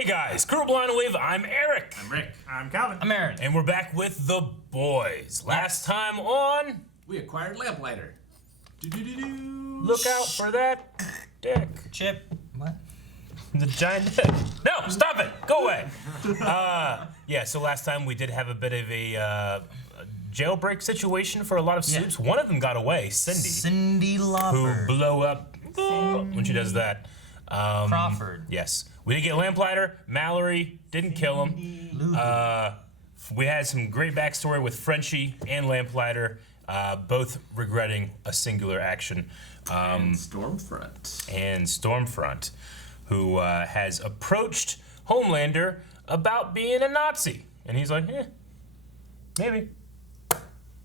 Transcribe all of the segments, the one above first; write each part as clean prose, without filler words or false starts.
Hey guys, Crew Blind Wave, I'm Eric. I'm Rick. I'm Calvin. I'm Aaron. And we're back with the boys. Last time on... We acquired Lamplighter. Look out for that dick. Chip. What? The giant dick. No, stop it. Go away. Yeah, so last time we did have a bit of a jailbreak situation for a lot of soups. One of them got away, Cindy Lauper. who blew up when she does that. Crawford. Yes. We did get Lamplighter. Mallory didn't kill him. We had some great backstory with Frenchie and Lamplighter, both regretting a singular action. And Stormfront. Who has approached Homelander about being a Nazi. And he's like, maybe.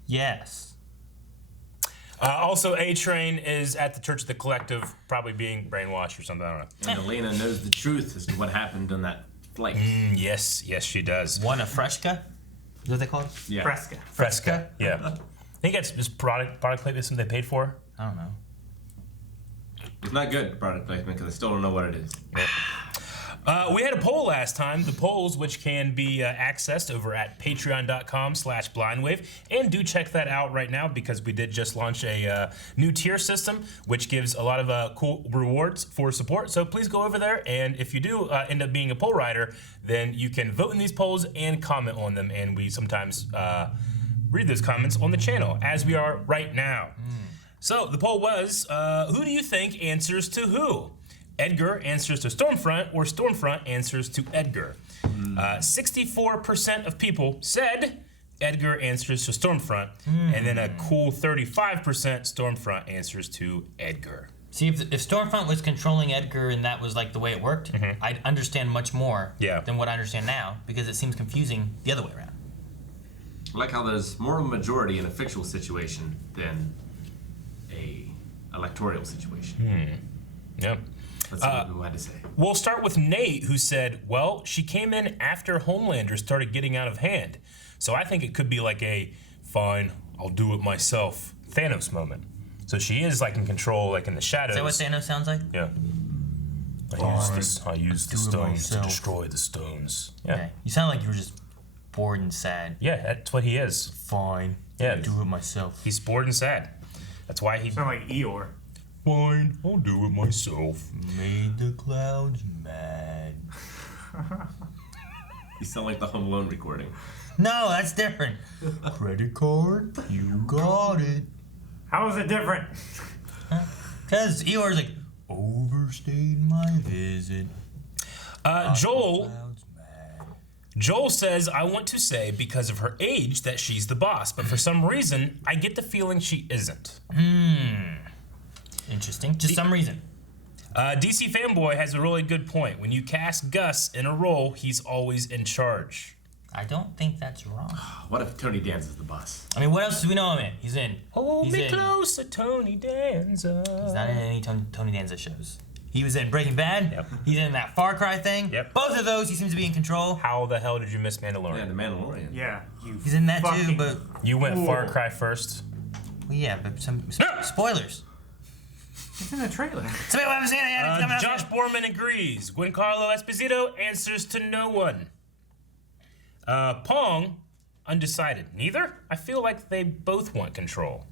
Yes. Also, A-Train is at the Church of the Collective, probably being brainwashed or something, I don't know. And Elena knows the truth as to what happened on that flight. Yes, she does. One a Fresca? Is what they call it? Yeah. Fresca, yeah. I think that's just product placement they paid for. I don't know. It's not good product placement because I still don't know what it is. Yeah. We had a poll last time. The polls, which can be accessed over at patreon.com/blindwave. And do check that out right now because we did just launch a new tier system, which gives a lot of cool rewards for support. So please go over there. And if you do end up being a poll writer, then you can vote in these polls and comment on them. And we sometimes read those comments on the channel, as we are right now. So the poll was, who do you think answers to who? Edgar answers to Stormfront, or Stormfront answers to Edgar. 64% of people said Edgar answers to Stormfront, and then a cool 35% Stormfront answers to Edgar. See, if Stormfront was controlling Edgar and that was like the way it worked, I'd understand much more than what I understand now, because it seems confusing the other way around. I like how there's more of a majority in a fictional situation than a electoral situation. Yeah. Let's see what we had to say. We'll start with Nate, who said, well, she came in after Homelander started getting out of hand. So I think it could be like a, fine, I'll do it myself, Thanos moment. So she is like in control, like in the shadows. Is that what Thanos sounds like? Yeah. I used the stones to destroy the stones. Yeah. Okay. You sound like you were just bored and sad. Yeah, that's what he is. Fine. Yeah. I'll do it myself. He's bored and sad. That's why he... Sound like Eeyore. Fine, I'll do it myself. Made the clouds mad. You sound like the Home Alone recording. No, that's different. Credit card, you got it. How is it different? Because Eeyore's like, overstayed my visit. Joel says, I want to say because of her age that she's the boss, but for some reason, I get the feeling she isn't. Interesting. Just some reason. DC Fanboy has a really good point. When you cast Gus in a role, he's always in charge. I don't think that's wrong. What if Tony Danza's the boss? I mean, what else do we know him in? He's in. Hold me closer, Tony Danza. He's not in any Tony Danza shows. He was in Breaking Bad. Yep. He's in that Far Cry thing. Yep. Both of those, he seems to be in control. How the hell did you miss Mandalorian? Yeah, the Mandalorian. Yeah, He's in that too, but You went Far Cry first. well, yeah, but some spoilers. it's in the trailer. Somebody haven't seen it yet. It's coming out Josh soon. Borman agrees. Giancarlo Esposito answers to no one. Pong, undecided. Neither? I feel like they both want control.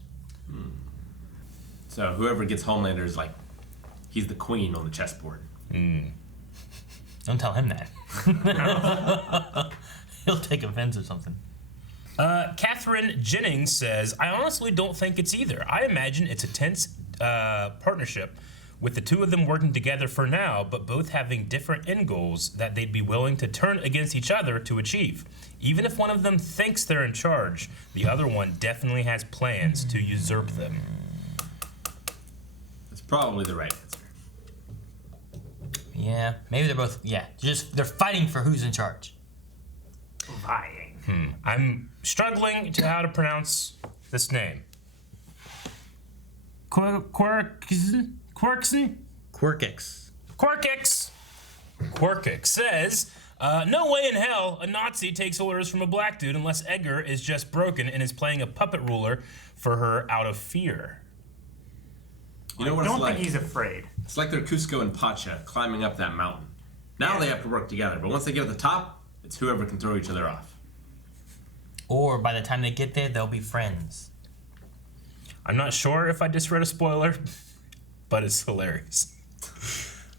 So whoever gets Homelander is like, he's the queen on the chessboard. Don't tell him that. He'll take offense or something. Catherine Jennings says, I honestly don't think it's either. I imagine it's a tense partnership with the two of them working together for now, but both having different end goals that they'd be willing to turn against each other to achieve. Even if one of them thinks they're in charge, the other one definitely has plans to usurp them. That's probably the right answer. Yeah, maybe they're both. Yeah, they're fighting for who's in charge. Vying. I'm struggling to how to pronounce this name. Quirkix? Quirkix says, no way in hell a Nazi takes orders from a black dude unless Edgar is just broken and is playing a puppet ruler for her out of fear. You know what I it's don't like? think he's afraid. It's like they're Cusco and Pacha climbing up that mountain. Now they have to work together, but once they get at the top, it's whoever can throw each other off. Or by the time they get there, they'll be friends. I'm not sure if I just read a spoiler, but it's hilarious.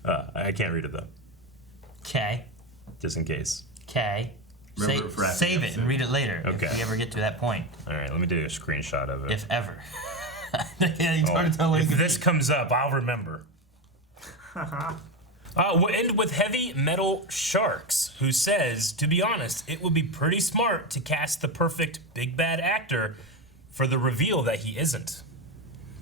I can't read it though. Okay. Just in case. Okay. Remember it for after Save the it and episode. read it later Okay. if we ever get to that point. All right, let me do a screenshot of it. If ever. It's hard to tell what If it this comes up, I'll remember. We'll end with Heavy Metal Sharks, who says, to be honest, it would be pretty smart to cast the perfect big bad actor for the reveal that he isn't.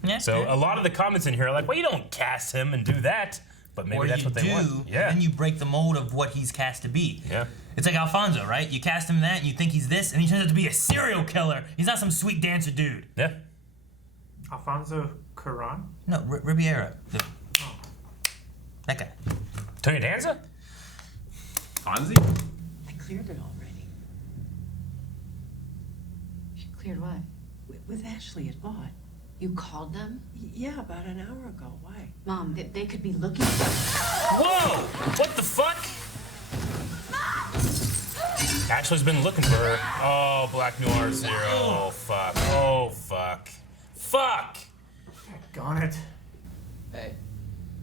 Yeah. So a lot of the comments in here are like, well, you don't cast him and do that. But maybe or that's you what they do, want. Yeah. and then you break the mold of what he's cast to be. Yeah. It's like Alfonso, right? You cast him that, and you think he's this, and he turns out to be a serial killer. He's not some sweet dancer dude. Yeah. Alfonso Cuarón? No, Ribeiro. That guy. Tony Danza? Fonzie? I cleared it already. She cleared what? With Ashley at Vaught. You called them? Yeah, about an hour ago. Why? Mom, they could be looking for Whoa! What the fuck? Ashley's been looking for her. Oh, Black Noir Zero. Oh, fuck. Oh, fuck. Fuck! Gone it. Hey,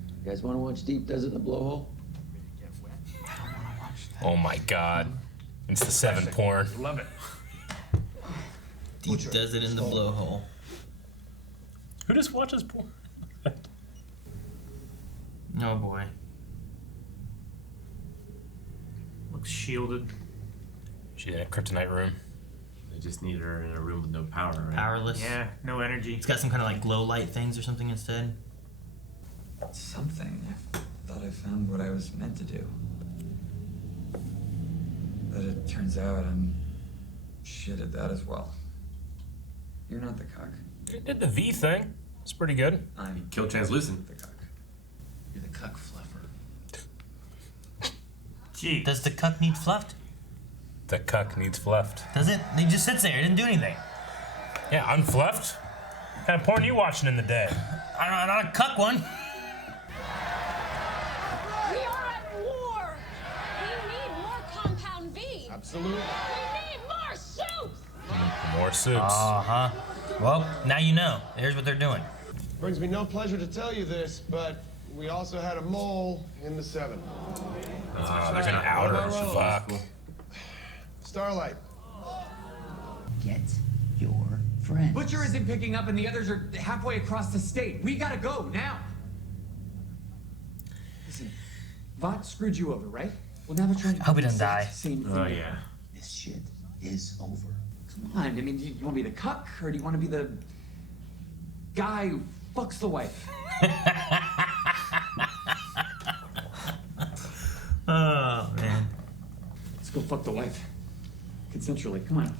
you guys want to watch Deep Desert in the Blowhole? Oh my god. It's the 7 porn. Love it. Deep does it in the blowhole. Who just watches porn? Oh boy. Looks shielded. She's in a kryptonite room. They just need her in a room with no power, right? Powerless. Yeah, no energy. It's got some kind of like glow light things or something instead. Something. I thought I found what I was meant to do. But it turns out I'm shit at that as well. You're not the cuck. It did the V thing. It's pretty good. I'm Kill translucent. the cuck. You're the cuck fluffer. Gee. Does the cuck need fluffed? The cuck needs fluffed. Does it? He just sits there. It didn't do anything. Yeah, unfluffed? What kind of porn are you watching in the day? I don't know, not a cuck one. We are at war. We need more Compound V. Absolutely. We need more soups. More soups. Uh-huh. Well, now you know. Here's what they're doing. Brings me no pleasure to tell you this, but we also had a mole in the 7. Oh, they're gonna out her. Fuck. Starlight. Get your friend. Butcher isn't picking up and the others are halfway across the state. We gotta go, now! Listen, Vought screwed you over, right? Well, now they're trying to I hope he do the doesn't die. Same thing. Oh, yeah. This shit is over. Come on, I mean, do you want to be the cuck, or do you want to be the guy who fucks the wife? Oh, man. Let's go fuck the wife. Consensually, come on.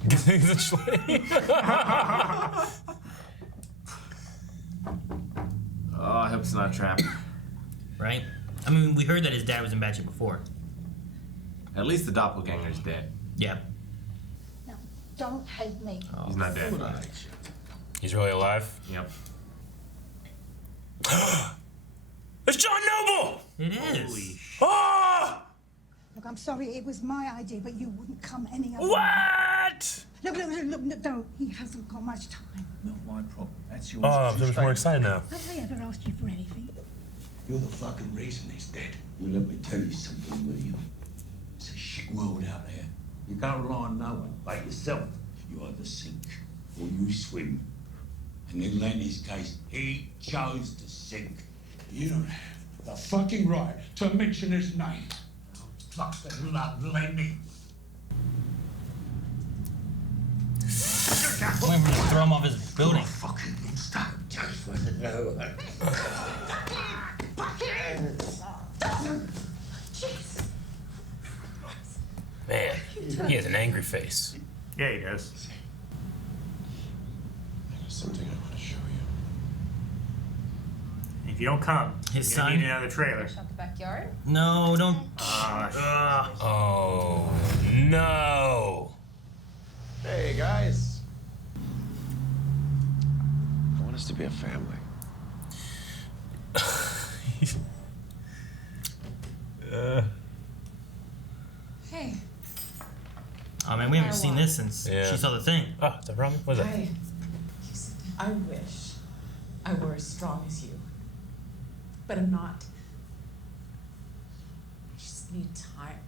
Oh, I hope it's not a trap. Right? I mean, we heard that his dad was in bad shape before. At least the doppelganger's dead. Yeah. No, don't hate me. He's not dead. He's really alive? Yep. It's John Noble! It is. Oh! Look, I'm sorry, it was my idea, but you wouldn't come any other way. What? Look, no, he hasn't got much time. Not my problem. That's yours. Oh, I'm so much more excited now. Have I ever asked you for anything? You're the fucking reason he's dead. Well, let me tell you something, William. It's a shit world out there. You can't rely on no one but yourself. You either sink or you swim. And in Lenny's case, he chose to sink. You don't have the fucking right to mention his name. Oh, fucking love Lenny. We're gonna throw him off his building. Fucking monster. Just want to know. Man, he has an angry face. Yeah, he does. There's something I want to show you. If you don't come, His you're gonna son? need another trailer. Shut the backyard? No, don't. Oh, no. Hey, guys. I want us to be a family. Hey. Oh man, we haven't seen this since she saw the thing. Oh, is that wrong? What is that? I wish I were as strong as you. But I'm not. I just need time.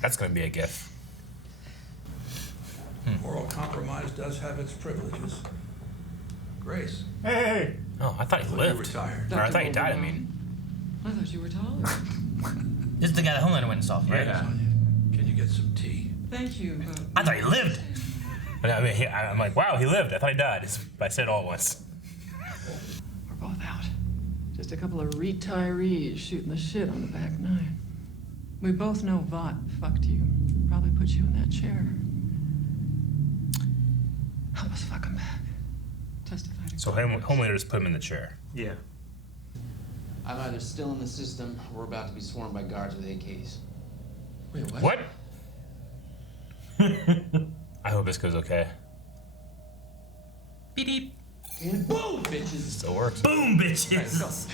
That's gonna be a gif. Moral compromise does have its privileges. Grace. Hey! Oh, I thought he You lived. retired. Or I thought he died, I mean. I thought you were taller. This is the guy that Homelander went and saw, right? Yeah. Can you get some tea? Thank you. I thought he lived. I mean, I'm like, wow, he lived. I thought he died. I said it all at once. We're both out. Just a couple of retirees shooting the shit on the back nine. We both know Vought fucked you. Probably put you in that chair. Help us fuck him back. Testify to So Homelander just put him in the chair. Yeah. I'm either still in the system or we're about to be swarmed by guards with AKs. Wait, what? What? I hope this goes okay. Beep beep. And boom, bitches! Still works. Boom, bitches.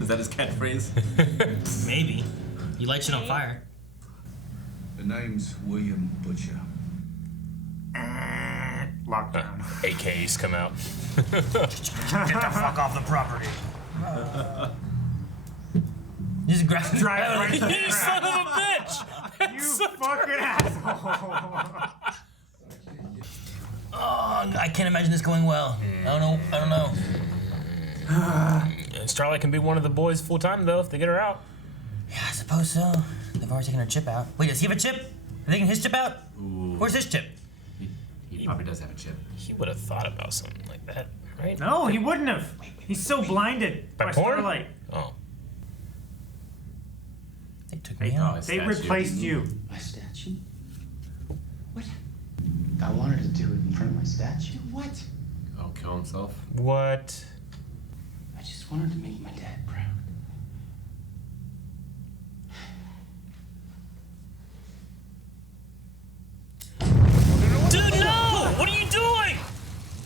Is that his catchphrase? Maybe. He lights it on fire. The name's William Butcher. Lockdown. AKs come out. Get the fuck off the property. Just grab Drive right You into the son ground. of a bitch! You fucking asshole! Oh, I can't imagine this going well. I don't know. Starlight can be one of the boys full time though if they get her out. Yeah, I suppose so. They've already taken her chip out. Wait, does he have a chip? Are they taking his chip out? Ooh. Where's his chip? He probably does have a chip. He would have thought about something like that, right? No, he wouldn't have. He's so blinded by porn? Starlight. Oh. They took me out. They replaced you. My statue? What? I wanted to do it in front of my statue. What? Oh, kill himself? What? I just wanted to make my dad proud. Dude, no! What are you doing?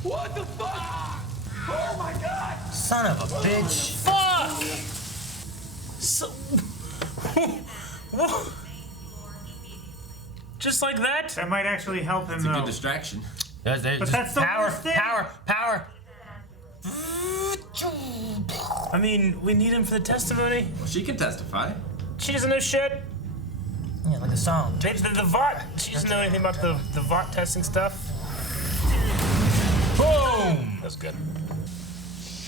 What the fuck? Oh my god! Son of a bitch. Fuck! So... Just like that? That might actually help him It's a though. good distraction. But that's the power, worst thing. power. I mean, we need him for the testimony. Well, she can testify. She doesn't know shit. Yeah, like a song. Maybe the Vought. She doesn't know anything about the Vought testing stuff. Boom! That's good.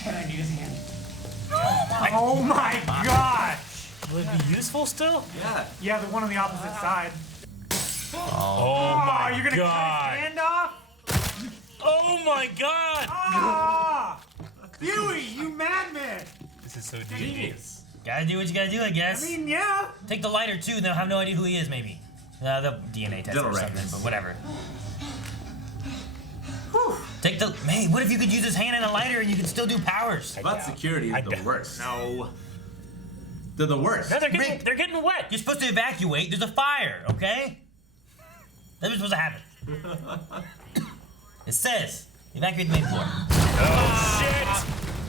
And I need his hand. Oh my gosh! Will it be useful still? Yeah. Yeah, the one on the opposite side. Oh my You're gonna god! cut his hand off? Oh my god! Ah! Huey, you madman! This is so deep. Genius. Gotta do what you gotta do, I guess. I mean, yeah. Take the lighter too, they'll have no idea who he is, maybe. The DNA test Dental or something, records. but whatever. Take the. Hey, what if you could use his hand and a lighter and you could still do powers? But security is the worst. No. They're the worst. No, they're getting wet. You're supposed to evacuate. There's a fire, okay? That's what's supposed to happen. It says evacuate the main floor. Oh shit!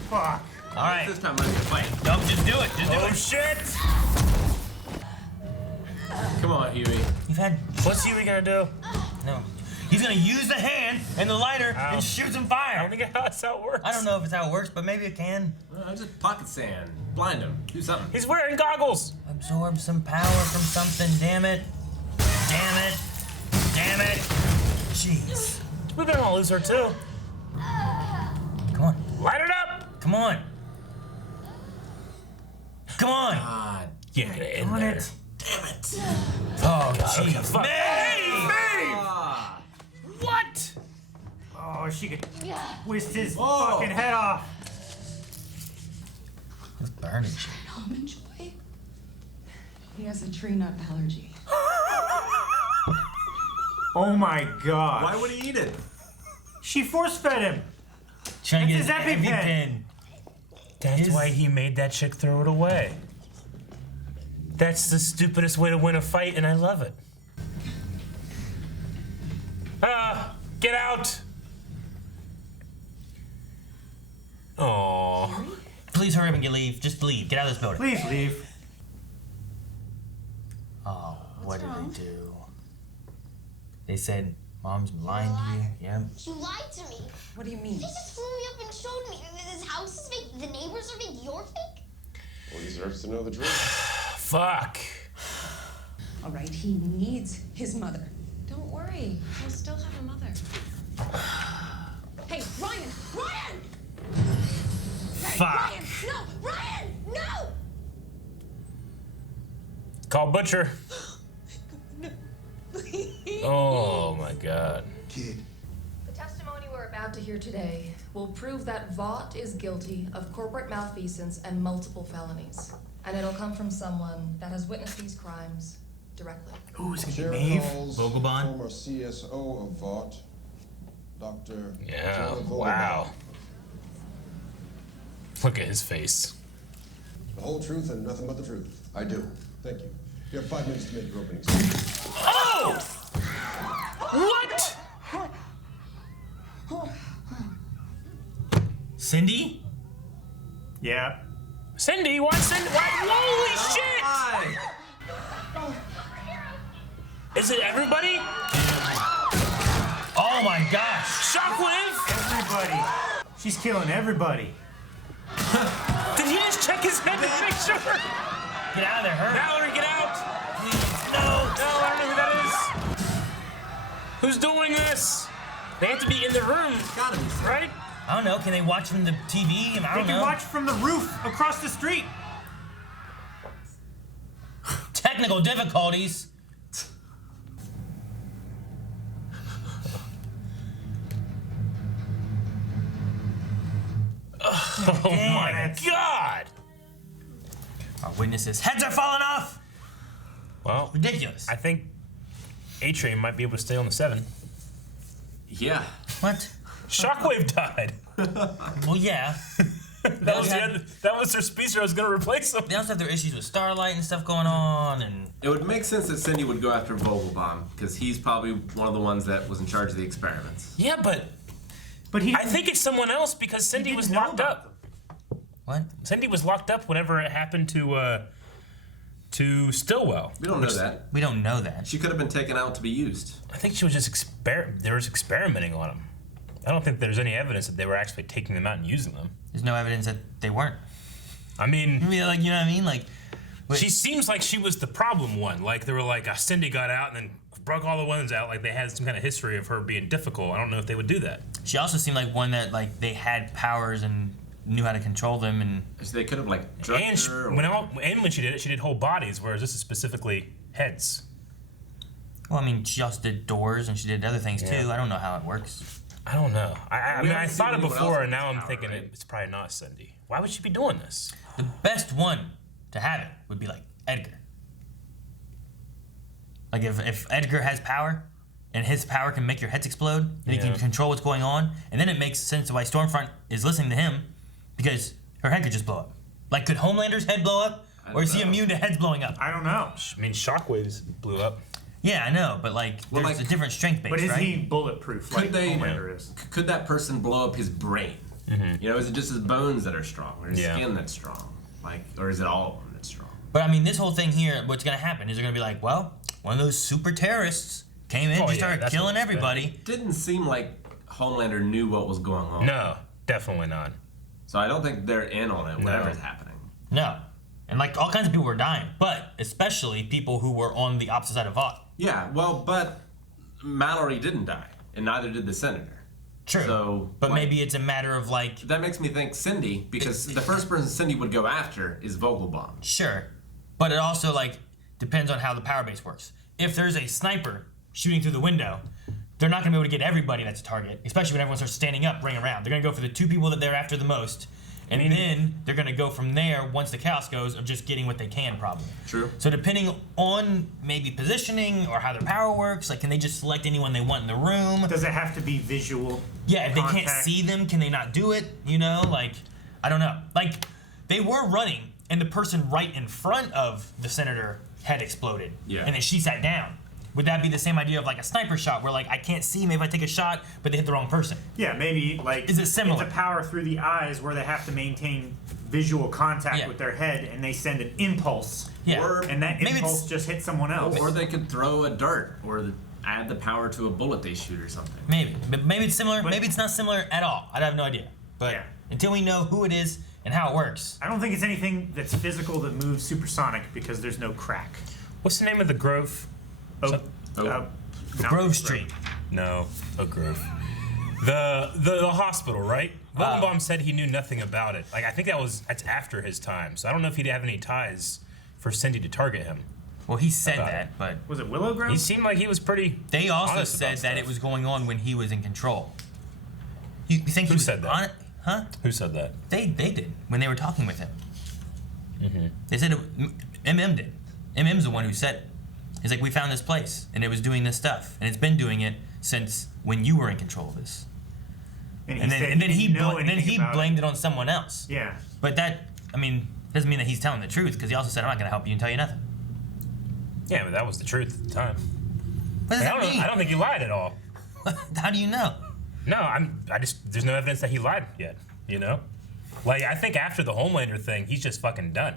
Fuck. All right. This time, let's fight. No, just do it. Just do Oh it. shit! Come on, Huey. You've had. What's Huey gonna do? No. He's gonna use the hand and the lighter and shoot some fire. I don't think that's how it works. I don't know if it's how it works, but maybe it can. Just pocket sand. Blind him. Do something. He's wearing goggles. Absorb some power from something. Damn it. Damn it. Damn it. Jeez. We've been all loser too. Come on. Light it up. Come on. Come on. God. Yeah, get in there. Damn it. Oh, jeez. Fuck. Ah. What? Oh, she could twist his fucking head off. It's burning. Almond Joy? He has a tree nut allergy. Oh my god. Why would he eat it? She force fed him. Trying to That's get his his EpiPen. That's why he made that chick throw it away. That's the stupidest way to win a fight, and I love it. Get out! Aww. Please hurry up and leave. Just leave. Get out of this building. Please leave. Oh, what did wrong? they do? They said, Mom's lying to you. Yeah. You lied to me. What do you mean? They just flew me up and showed me that this house is fake, the neighbors are fake, you're fake. Well, he deserves to know the truth. Fuck. All right, he needs his mother. Don't worry, he'll still have a mother. Hey, Ryan! Ryan! Fuck. Ryan! No! Ryan! No! Call Butcher. Please. Oh my god. Kid. The testimony we're about to hear today will prove that Vought is guilty of corporate malfeasance and multiple felonies. And it'll come from someone that has witnessed these crimes directly. Ooh, is it Sheriff gonna be Maeve? calls Vogelbahn? former CSO of Vought, Dr. Yeah. Jonah Vogelbahn. Wow. Look at his face. The whole truth and nothing but the truth. I do. Thank you. You have 5 minutes to make your opening statement. Oh! What? Cindy? Yeah. Cindy? Why Cindy? Why? Holy shit! Is it everybody? Oh my gosh! Shockwave? Everybody. She's killing everybody. Did he just check his head to make sure? Get out of there, hurry! Mallory, get out! No! No, I don't know who that is. Who's doing this? They have to be in the room. Gotta be. Right? I don't know. Can they watch from the TV? I They don't can know. watch from the roof across the street. Technical difficulties. Oh my god! Our witnesses' heads are falling off. Well, Ridiculous. I think A-Train might be able to stay on the 7. Yeah. What? Shockwave died. Well, yeah. That was their speedster. I was gonna replace him. They also have their issues with Starlight and stuff going on, and It would make sense that Cindy would go after Vogelbaum, because he's probably one of the ones that was in charge of the experiments. Yeah, but he. I think it's someone else because Cindy was locked up. What? Cindy was locked up whenever it happened to Stillwell. We don't know that. We don't know that. She could have been taken out to be used. I think she was just experimenting on them. I don't think there's any evidence that they were actually taking them out and using them. There's no evidence that they weren't. I mean, like, you know what I mean? Like, she seems like she was the problem one. Like, they were like, Cindy got out and then broke all the ones out. Like, they had some kind of history of her being difficult. I don't know if they would do that. She also seemed like one that, like, they had powers and knew how to control them, and so they could have, like, drugged her. When she did it, she did whole bodies, whereas this is specifically heads. Well, I mean, she also did doors and she did other things too. I don't know how it works. I don't know. I mean, I thought it anyone before, else and now with I'm power, thinking right? it's probably not Cindy. Why would she be doing this? The best one to have it would be like Edgar. Like if Edgar has power, and his power can make your heads explode, and he can control what's going on, and then it makes sense why Stormfront is listening to him, because her head could just blow up. Like, could Homelander's head blow up, or is he immune to heads blowing up? I don't know. I mean, Shockwaves blew up. Yeah, I know, but like, there's a different strength base, But is right? he bulletproof like Homelander is? Could that person blow up his brain? You know, is it just his bones that are strong, or his skin that's strong? Like, or is it all of them that's strong? But I mean, this whole thing here, what's gonna happen is they're gonna be like, well, one of those super terrorists came in and just started killing everybody. It didn't seem like Homelander knew what was going on. No, definitely not. So I don't think they're in on it, whatever's happening. No. And like all kinds of people were dying, but especially people who were on the opposite side of Vought. Yeah, well, but Mallory didn't die, and neither did the senator. True. So, but maybe it's a matter of like. That makes me think Cindy, because the first person Cindy would go after is Vogelbaum. Sure. But it also like depends on how the power base works. If there's a sniper shooting through the window, they're not gonna be able to get everybody that's a target, especially when everyone starts standing up, running around. They're gonna go for the 2 people that they're after the most. And then they're going to go from there, once the chaos goes, of just getting what they can, probably. True. So depending on maybe positioning or how their power works, like can they just select anyone they want in the room? Does it have to be visual? Yeah, if they can't contact? see them, can they not do it? You know, like, I don't know. Like, they were running, and the person right in front of the senator had exploded. Yeah. And then she sat down. would that be the same idea of like a sniper shot, where like I can't see, maybe I take a shot, but they hit the wrong person? Yeah, maybe like. Is it similar? It's a power through the eyes where they have to maintain visual contact with their head, and they send an impulse. Yeah. And that impulse just hits someone else. Or they could throw a dart, or add the power to a bullet they shoot or something. Maybe, but maybe it's similar. Maybe it's not similar at all. I have no idea. But until we know who it is and how it works, I don't think it's anything that's physical that moves supersonic because there's no crack. What's the name of the grove? Grove Street. No, Oak Grove. The hospital, right? Wildenbaum said he knew nothing about it. Like I think that's after his time. So I don't know if he'd have any ties for Cindy to target him. Well, he said that, but was it Willow Grove? He seemed like he was pretty. They also honest said about that stuff. it was going on when he was in control. You think Who said that? on it? Huh? Who said that? They did when they were talking with him. Mm-hmm. They said MM did. MM's the one who said it. He's like, we found this place and it was doing this stuff and it's been doing it since when you were in control of this. And then he blamed it on someone else. Yeah. But that, I mean, doesn't mean that he's telling the truth, because he also said, I'm not going to help you and tell you nothing. Yeah, but that was the truth at the time. What does that mean? I don't think he lied at all. How do you know? No, there's no evidence that he lied yet, you know? Like, I think after the Homelander thing, he's just fucking done.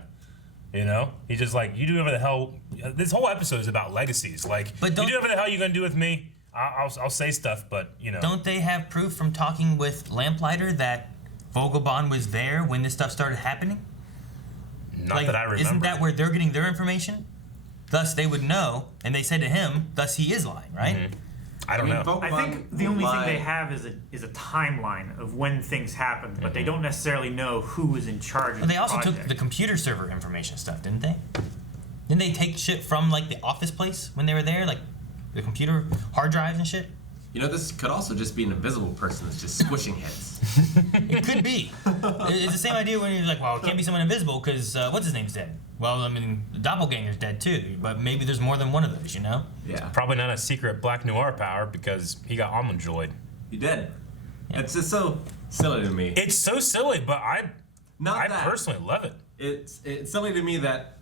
You know? He's just like, you do whatever the hell. This whole episode is about legacies. Like, you do whatever the hell you're going to do with me. I'll say stuff, but, you know. Don't they have proof from talking with Lamplighter that Vogelbahn was there when this stuff started happening? Not that I remember. Isn't that where they're getting their information? Thus, they would know, and they said to him, thus he is lying, right? Mm-hmm. I don't know. I think the only thing they have is a timeline of when things happened, but they don't necessarily know who was in charge of Well, they the also project. took the computer server information stuff, didn't they? Didn't they take shit from, like, the office place when they were there? Like, the computer hard drives and shit? You know, this could also just be an invisible person that's just squishing heads. It could be. It's the same idea when you're like, well, it can't be someone invisible because what's his name's dead. Well, I mean, the doppelganger's dead too, but maybe there's more than one of those, you know? Yeah. Probably not a secret Black Noir power because he got almond joyed. He did. Yeah. It's just so silly to me. It's so silly, but I personally love it. It's silly to me that,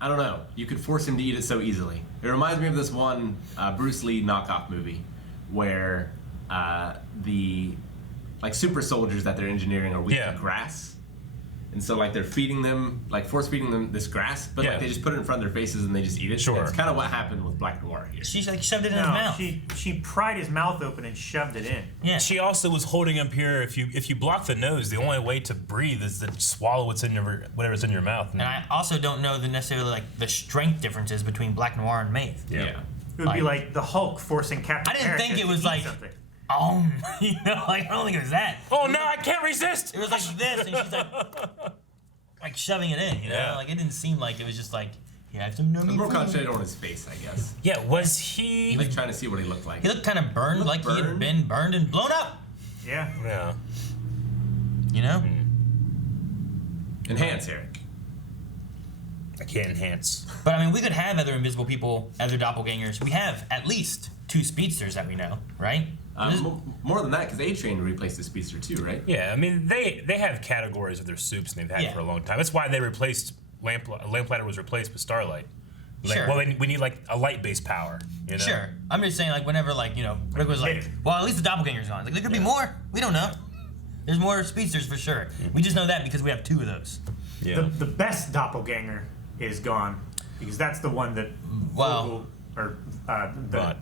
I don't know, you could force him to eat it so easily. It reminds me of this one Bruce Lee knockoff movie where the super soldiers that they're engineering are weak to grass. And so they're feeding them, force feeding them this grass, but they just put it in front of their faces and they just eat it. Sure. It's kind of what happened with Black Noir here. She shoved it in his mouth. She pried his mouth open and shoved it in. Yeah. She also was holding up here. If you block the nose, the only way to breathe is to swallow whatever's in your mouth. And I also don't know necessarily the strength differences between Black Noir and Maeve. Yeah. It would be like the Hulk forcing Captain I didn't think it was to eat something. you know, I don't think it was that. Oh no, I can't resist. It was like this, and she's like shoving it in, you know? Yeah. Like it didn't seem like it was just like, you have some nummy More food. concentrated on his face, I guess. Yeah, was he? He was trying to see what he looked like. He looked kind of burned, like he had been burned and blown up. Yeah. Yeah. You know? Enhance, Eric. I can't enhance. But I mean, we could have other invisible people, other doppelgangers. We have at least 2 speedsters that we know, right? More than that, because A-Train replaced the Speedster too, right? Yeah, I mean they have categories of their soups and they've had for a long time. That's why they replaced Lamplighter was replaced with Starlight. Sure. Well, we need a light-based power. You know? Sure. I'm just saying, whenever Rick was like, well, at least the doppelganger's gone. There could be more. We don't know. There's more speedsters for sure. We just know that because we have 2 of those. Yeah. The best doppelganger is gone because that's the one that Vogel or the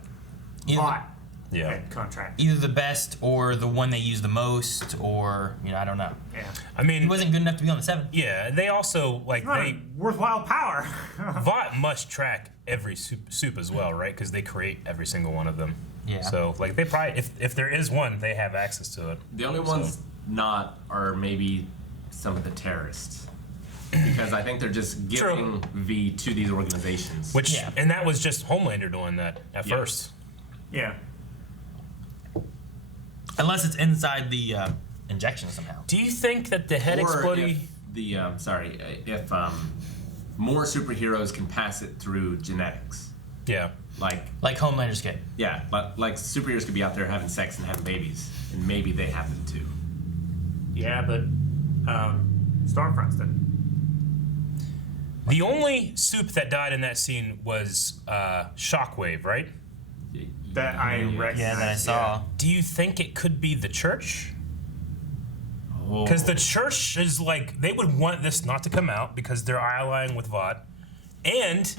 Vought had contract. Either the best or the one they use the most, or I don't know. Yeah. I mean, he wasn't good enough to be on the 7. Yeah, they also worthwhile power. Vought must track every soup as well, right? Because they create every single one of them. Yeah. So they probably, if there is one, they have access to it. The only ones not are maybe some of the terrorists. Because I think they're just giving V to these organizations. And that was just Homelander doing that at first. Yeah. Unless it's inside the injection somehow. Do you think that the head exploding? If more superheroes can pass it through genetics. Yeah. Like Homelander's kid. Yeah, like superheroes could be out there having sex and having babies, and maybe they happen too. Yeah, but Stormfront's didn't. The only soup that died in that scene was Shockwave, right? That I recognized. Yeah, that I saw. Do you think it could be the church? Because the church is like, they would want this not to come out because they're allying with Vought. And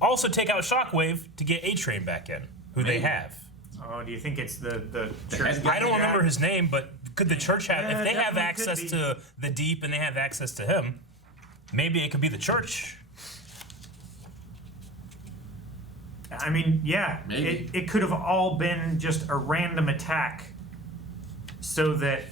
also take out Shockwave to get A-Train back in, who they have. Oh, do you think it's the church? I don't remember his name, but could the church have, Yeah, if they have definitely access could be. to the Deep and they have access to him, maybe it could be the church. I mean, yeah, Maybe. it could have all been just a random attack so that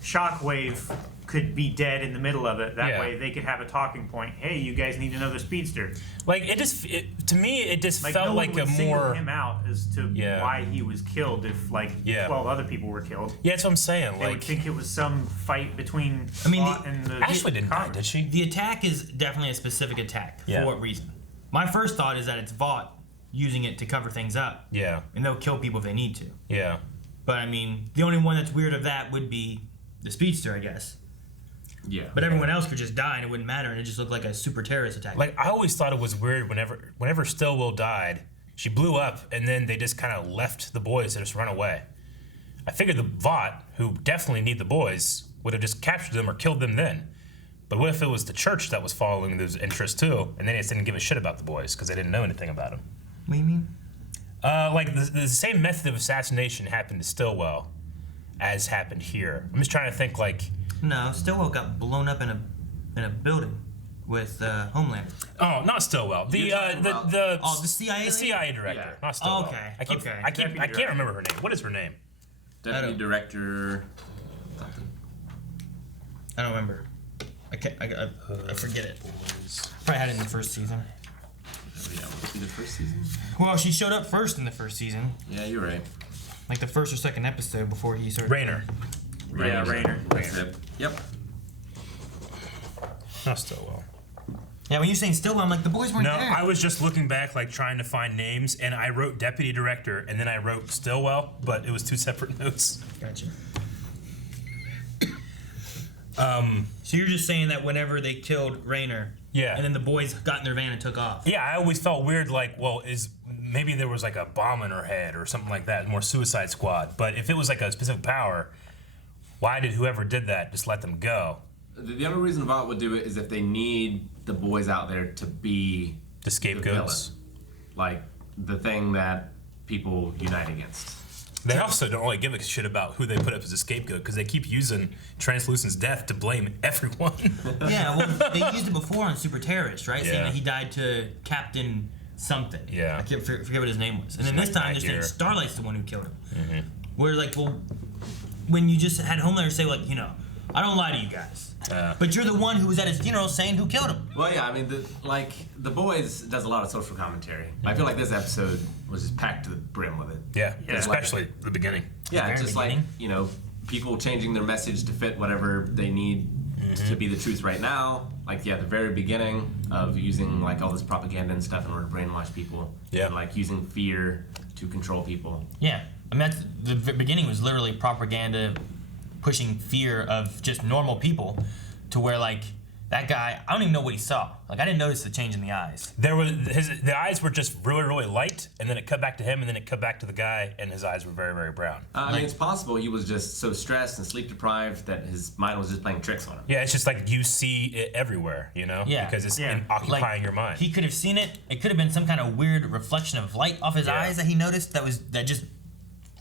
Shockwave could be dead in the middle of it. That Yeah. way they could have a talking point. Hey, you guys need another speedster. Like, to me, it just Like, felt no one like would a single more... him out as to why he was killed if, like, 12 other people were killed. Yeah, that's what I'm saying. They would Like, think it was some fight between I mean, Vought and the Ashley didn't die, did she? The attack is definitely a specific attack. Yeah. For what reason? My first thought is that it's Vought using it to cover things up. Yeah. And they'll kill people if they need to. Yeah. But I mean, the only one that's weird of that would be the speedster, I guess. Yeah. But everyone else could just die and it wouldn't matter, and it just looked like a super terrorist attack. Like, I always thought it was weird whenever Stillwell died, she blew up, and then they just kind of left the boys to just run away. I figured the Vought, who definitely need the boys, would have just captured them or killed them then. But what if it was the church that was following those interests too, and they just didn't give a shit about the boys because they didn't know anything about them? What do you mean? Like, the same method of assassination happened to Stillwell as happened here. I'm just trying to think, like... No, Stillwell got blown up in a building with Homelander. Oh, not Stillwell. The CIA. The CIA director, Yeah. not Stillwell. Okay, I can't remember her name. What is her name? Deputy director. I don't remember. I forget it. Probably had it in the first season. Yeah, was it the first season? Well, she showed up first in the first season. Yeah, you're right. Like the first or second episode before he started. Raynor. Yeah, Raynor. That's it. Yep. Not Stillwell. Yeah, when you're saying Stillwell, I'm like, the boys weren't No, there. I was just looking back, like trying to find names, and I wrote deputy director, and then I wrote Stillwell, but it was two separate notes. Gotcha. So you're just saying that whenever they killed Raynor, yeah, and then the boys got in their van and took off. Yeah, I always felt weird, like, well, maybe there was like a bomb in her head or something like that, more Suicide Squad. But if it was like a specific power, why did whoever did that just let them go? The only reason Vought would do it is if they need the boys out there to be the scapegoats, like the thing that people unite against. They also don't really give a shit about who they put up as a scapegoat because they keep using Translucent's death to blame everyone. Yeah, well, they used it before on Super Terrorist, right? Saying Yeah. that he died to Captain something. Yeah. I can't forget what his name was. And then this time they're saying Starlight's the one who killed him. Mm-hmm. We're like, well, when you just had Homelander say, like, you know, I don't lie to you guys. But you're the one who was at his funeral saying who killed him. Well, yeah, I mean, The Boys does a lot of social commentary. I feel like this episode was just packed to the brim with it. Yeah, It's especially like, the beginning. Yeah, The it's very just beginning. like, you know, people changing their message to fit whatever they need to be the truth right now. Like, yeah, the very beginning of using, like, all this propaganda and stuff in order to brainwash people. Yeah. And, like, using fear to control people. Yeah. I mean, the beginning was literally propaganda pushing fear of just normal people to where, like, that guy, I don't even know what he saw. Like, I didn't notice the change in the eyes. The eyes were just really, really light, and then it cut back to him, and then it cut back to the guy, and his eyes were very, very brown. I mean, it's possible he was just so stressed and sleep deprived that his mind was just playing tricks on him. Yeah, it's just like you see it everywhere, you know? Yeah. Because it's occupying Like, your mind. He could have seen it. It could have been some kind of weird reflection of light off his eyes that he noticed that just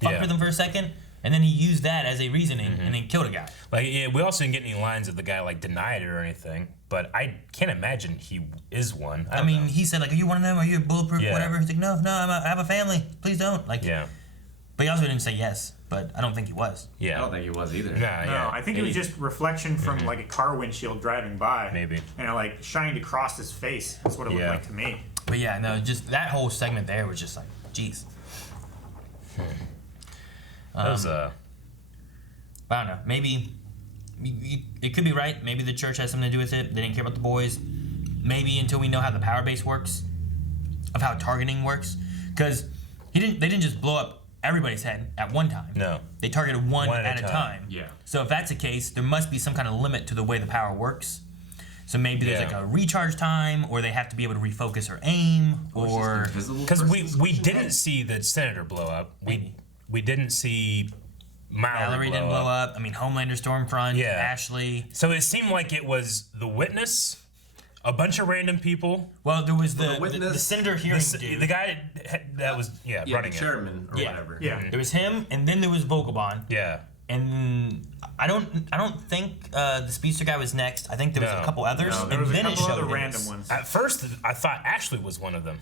fucked with him for a second. And then he used that as a reasoning and then killed a guy. Like, yeah, we also didn't get any lines of the guy, like, denied it or anything, but I can't imagine he is one. I mean, he said, like, are you one of them? Are you bulletproof? Yeah. Whatever. He's like, no, I have a family. Please don't. Like, yeah. But he also didn't say yes, but I don't think he was. Yeah. I don't think he was either. No, I think it was just reflection from like a car windshield driving by. Maybe. And it like shined across his face. That's what it looked like to me. But yeah, no, just that whole segment there was just like, jeez. That was I don't know. Maybe it could be right. Maybe the church has something to do with it. They didn't care about the boys. Maybe until we know how the power base works, of how targeting works, because they didn't just blow up everybody's head at one time. No. They targeted one at a time. Yeah. So if that's the case, there must be some kind of limit to the way the power works. So maybe there's like a recharge time, or they have to be able to refocus or aim, or because we didn't see the Senator blow up. We didn't see Mallory didn't blow up. I mean, Homelander, Stormfront, Ashley. So it seemed like it was the Witness, a bunch of random people. Well, there was the Senator hearing dude. The guy that was running the chairman or whatever. Yeah, there was him, and then there was Vogabond. Yeah. And I don't think the speedster guy was next. I think there was a couple others. No, there was and a then couple it showed other random ones. At first, I thought Ashley was one of them.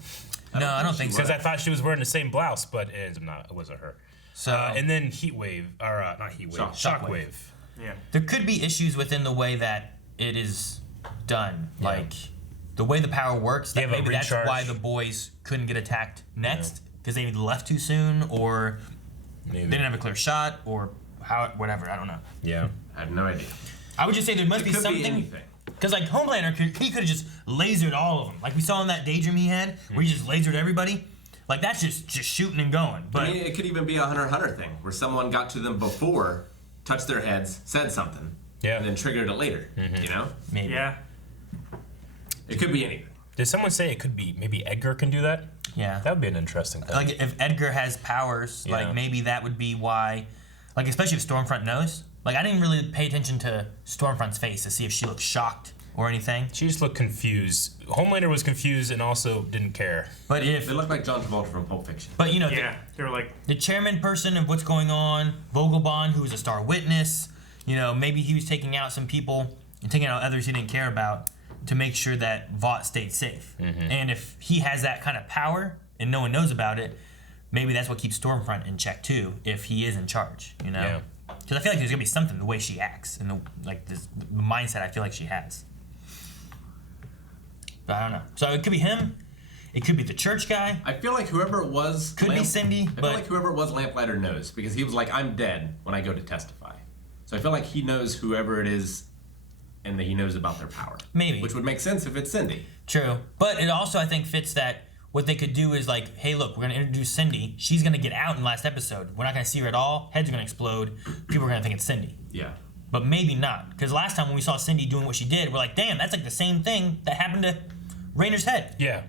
No, I don't think so. Because I thought she was wearing the same blouse, but it wasn't her. So and then Heatwave, or not Heatwave, Shockwave. Yeah. There could be issues within the way that it is done, like the way the power works. That maybe that's why the boys couldn't get attacked next, because they either left too soon, or they didn't have a clear shot, or whatever. I don't know. Yeah, I have no idea. I would just say there must be something. Because like Homelander, he could have just lasered all of them, like we saw in that daydream he had, where he just lasered everybody. Like that's just shooting and going. But I mean, it could even be a Hunter x Hunter thing, where someone got to them before, touched their heads, said something, and then triggered it later. You know? Maybe. Yeah. It could be anything. Did someone say it could be maybe Edgar can do that? Yeah. That would be an interesting thing. Like if Edgar has powers, like maybe that would be why. Like especially if Stormfront knows. Like I didn't really pay attention to Stormfront's face to see if she looked shocked or anything. She just looked confused. Homelander was confused and also didn't care. But if they look like John Travolta from Pulp Fiction. But you know, they were like the chairman person of what's going on, Vogabond, who was a star witness. You know, maybe he was taking out some people and taking out others he didn't care about to make sure that Vought stayed safe. And if he has that kind of power and no one knows about it, maybe that's what keeps Stormfront in check too. If he is in charge, you know. Because I feel like there's gonna be something the way she acts and the mindset I feel like she has. But I don't know. So it could be him. It could be the church guy. I feel like whoever it was could be Cindy. I feel like whoever it was, Lamplighter knows, because he was like, "I'm dead" when I go to testify. So I feel like he knows whoever it is, and that he knows about their power. Maybe. Which would make sense if it's Cindy. True, but it also I think fits that what they could do is like, hey, look, we're gonna introduce Cindy. She's gonna get out in the last episode. We're not gonna see her at all. Heads are gonna explode. People are gonna think it's Cindy. Yeah. But maybe not, because last time when we saw Cindy doing what she did, we're like, damn, that's like the same thing that happened to Rainer's head. Yeah.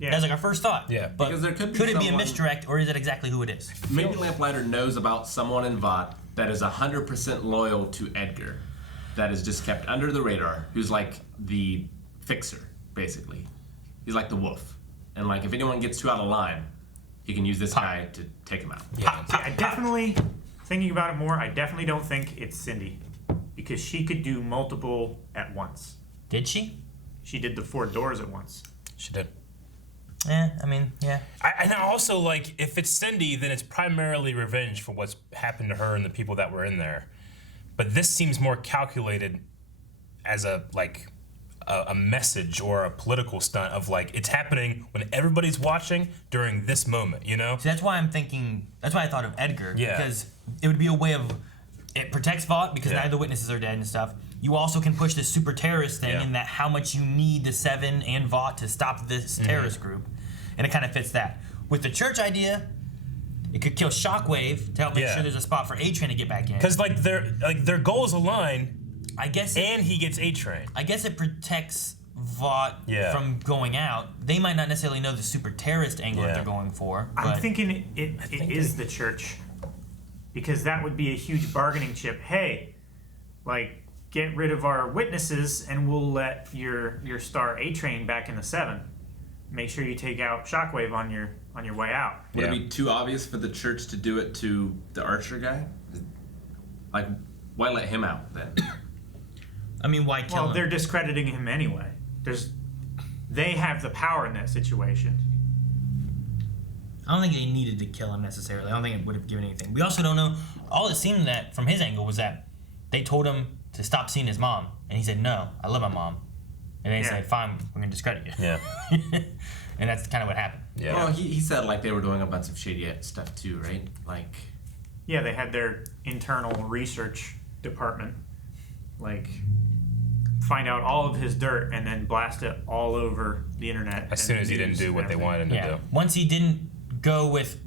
That's like our first thought. Yeah. But Because there could be it be a someone- misdirect, or is it exactly who it is? Maybe Lamplighter knows about someone in Vought that is 100% loyal to Edgar, that is just kept under the radar, who's like the fixer, basically. He's like the wolf. And like if anyone gets too out of line, he can use this guy to take him out. Yeah. See, I definitely, thinking about it more, I definitely don't think it's Cindy. Because she could do multiple at once. Did she? She did the 4 doors at once. She did. Yeah, I mean, yeah. And also, like, if it's Cindy, then it's primarily revenge for what's happened to her and the people that were in there. But this seems more calculated as a message or a political stunt of like, it's happening when everybody's watching during this moment, you know? See, that's why I'm thinking, that's why I thought of Edgar. Yeah. Because it would be a way of, it protects Vought because now the witnesses are dead and stuff. You also can push this super terrorist thing in that how much you need the Seven and Vought to stop this terrorist group. And it kind of fits that. With the church idea, it could kill Shockwave to help make sure there's a spot for A-Train to get back in. Because like their goals align, I guess, and he gets A-Train. I guess it protects Vought from going out. They might not necessarily know the super terrorist angle that they're going for. But I'm thinking it is the church. Because that would be a huge bargaining chip. Hey, like, get rid of our witnesses and we'll let your star A-Train back in the 7. Make sure you take out Shockwave on your way out. Would it be too obvious for the church to do it to the Archer guy? Like, why let him out then? I mean, why kill him? Well, they're discrediting him anyway. They have the power in that situation. I don't think they needed to kill him necessarily. I don't think it would have given anything. We also don't know. All it seemed that from his angle was that they told him to stop seeing his mom, and he said, "No, I love my mom." And they said, "Fine, we're gonna discredit you." Yeah. And that's kind of what happened. Yeah. Well, he said like they were doing a bunch of shady stuff too, right? Like. Yeah, they had their internal research department, like, find out all of his dirt and then blast it all over the internet. As soon as he didn't do what they wanted him to do. Once he didn't go with,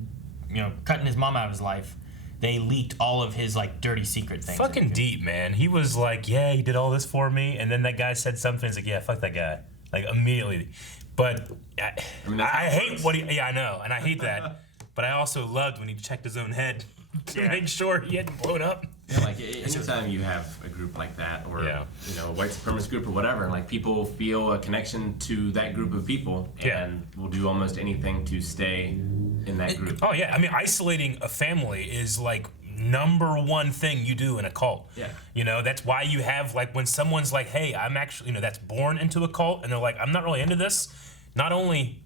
cutting his mom out of his life, they leaked all of his like dirty secret things. Fucking Deep, man. He was like, yeah, he did all this for me, and then that guy said something. He's like, yeah, fuck that guy, like immediately. But I hate what he. Yeah, I know, and I hate that. But I also loved when he checked his own head to make sure he hadn't blown up. Yeah, like anytime you have a group like that, or you know, a white supremacist group or whatever, like people feel a connection to that group of people, and will do almost anything to stay in that group. Oh yeah, I mean, isolating a family is like #1 thing you do in a cult. Yeah. You know, that's why you have like when someone's like, hey, I'm actually, you know, that's born into a cult, and they're like, I'm not really into this. Not only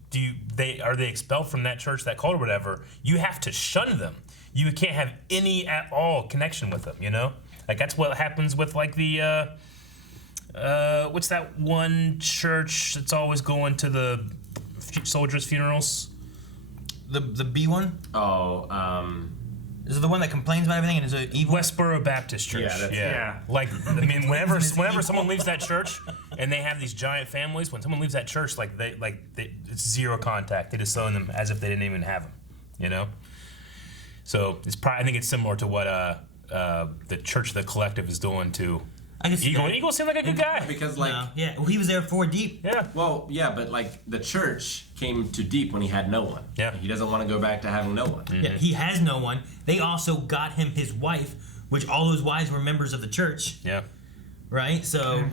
are they expelled from that church, that cult, or whatever, you have to shun them. You can't have any at all connection with them, you know? Like, that's what happens with, like, the, what's that one church that's always going to the soldiers' funerals? The B one? Oh, is it the one that complains about everything and is it evil? Westboro Baptist Church. Yeah. Like, I mean, whenever someone leaves that church and they have these giant families, when someone leaves that church, it's zero contact. They just own them as if they didn't even have them, you know? So it's probably, I think it's similar to what the Church of the Collective is doing to Eagle seemed like a good guy. Because like well, he was there for Deep. Yeah. Well, yeah, but like the church came to Deep when he had no one. Yeah. He doesn't want to go back to having no one. Yeah, he has no one. They also got him his wife, which all those wives were members of the church. Yeah. Right? So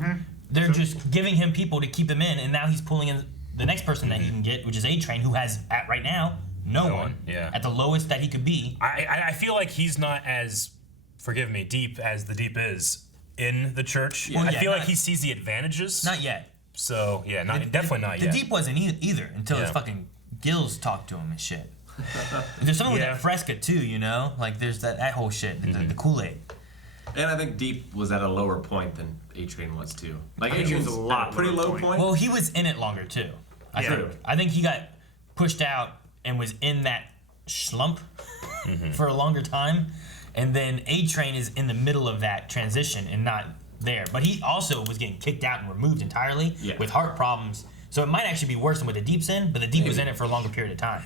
they're just giving him people to keep him in, and now he's pulling in the next person that he can get, which is A-Train, who has right now no one. Yeah. At the lowest that he could be. I feel like he's not as, forgive me, deep as the Deep is in the church. Well, I feel like he sees the advantages. Not yet. So yeah, definitely not yet. The Deep wasn't either until his fucking gills talked to him and shit. There's something with that Fresca too, you know? Like there's that whole shit, the Kool-Aid. And I think Deep was at a lower point than A-Train was too. Like A-Train was a pretty low point. Well, he was in it longer too. I think he got pushed out and was in that slump for a longer time. And then A-Train is in the middle of that transition and not there. But he also was getting kicked out and removed entirely with heart problems. So it might actually be worse than what the Deep's in, but the Deep was in it for a longer period of time.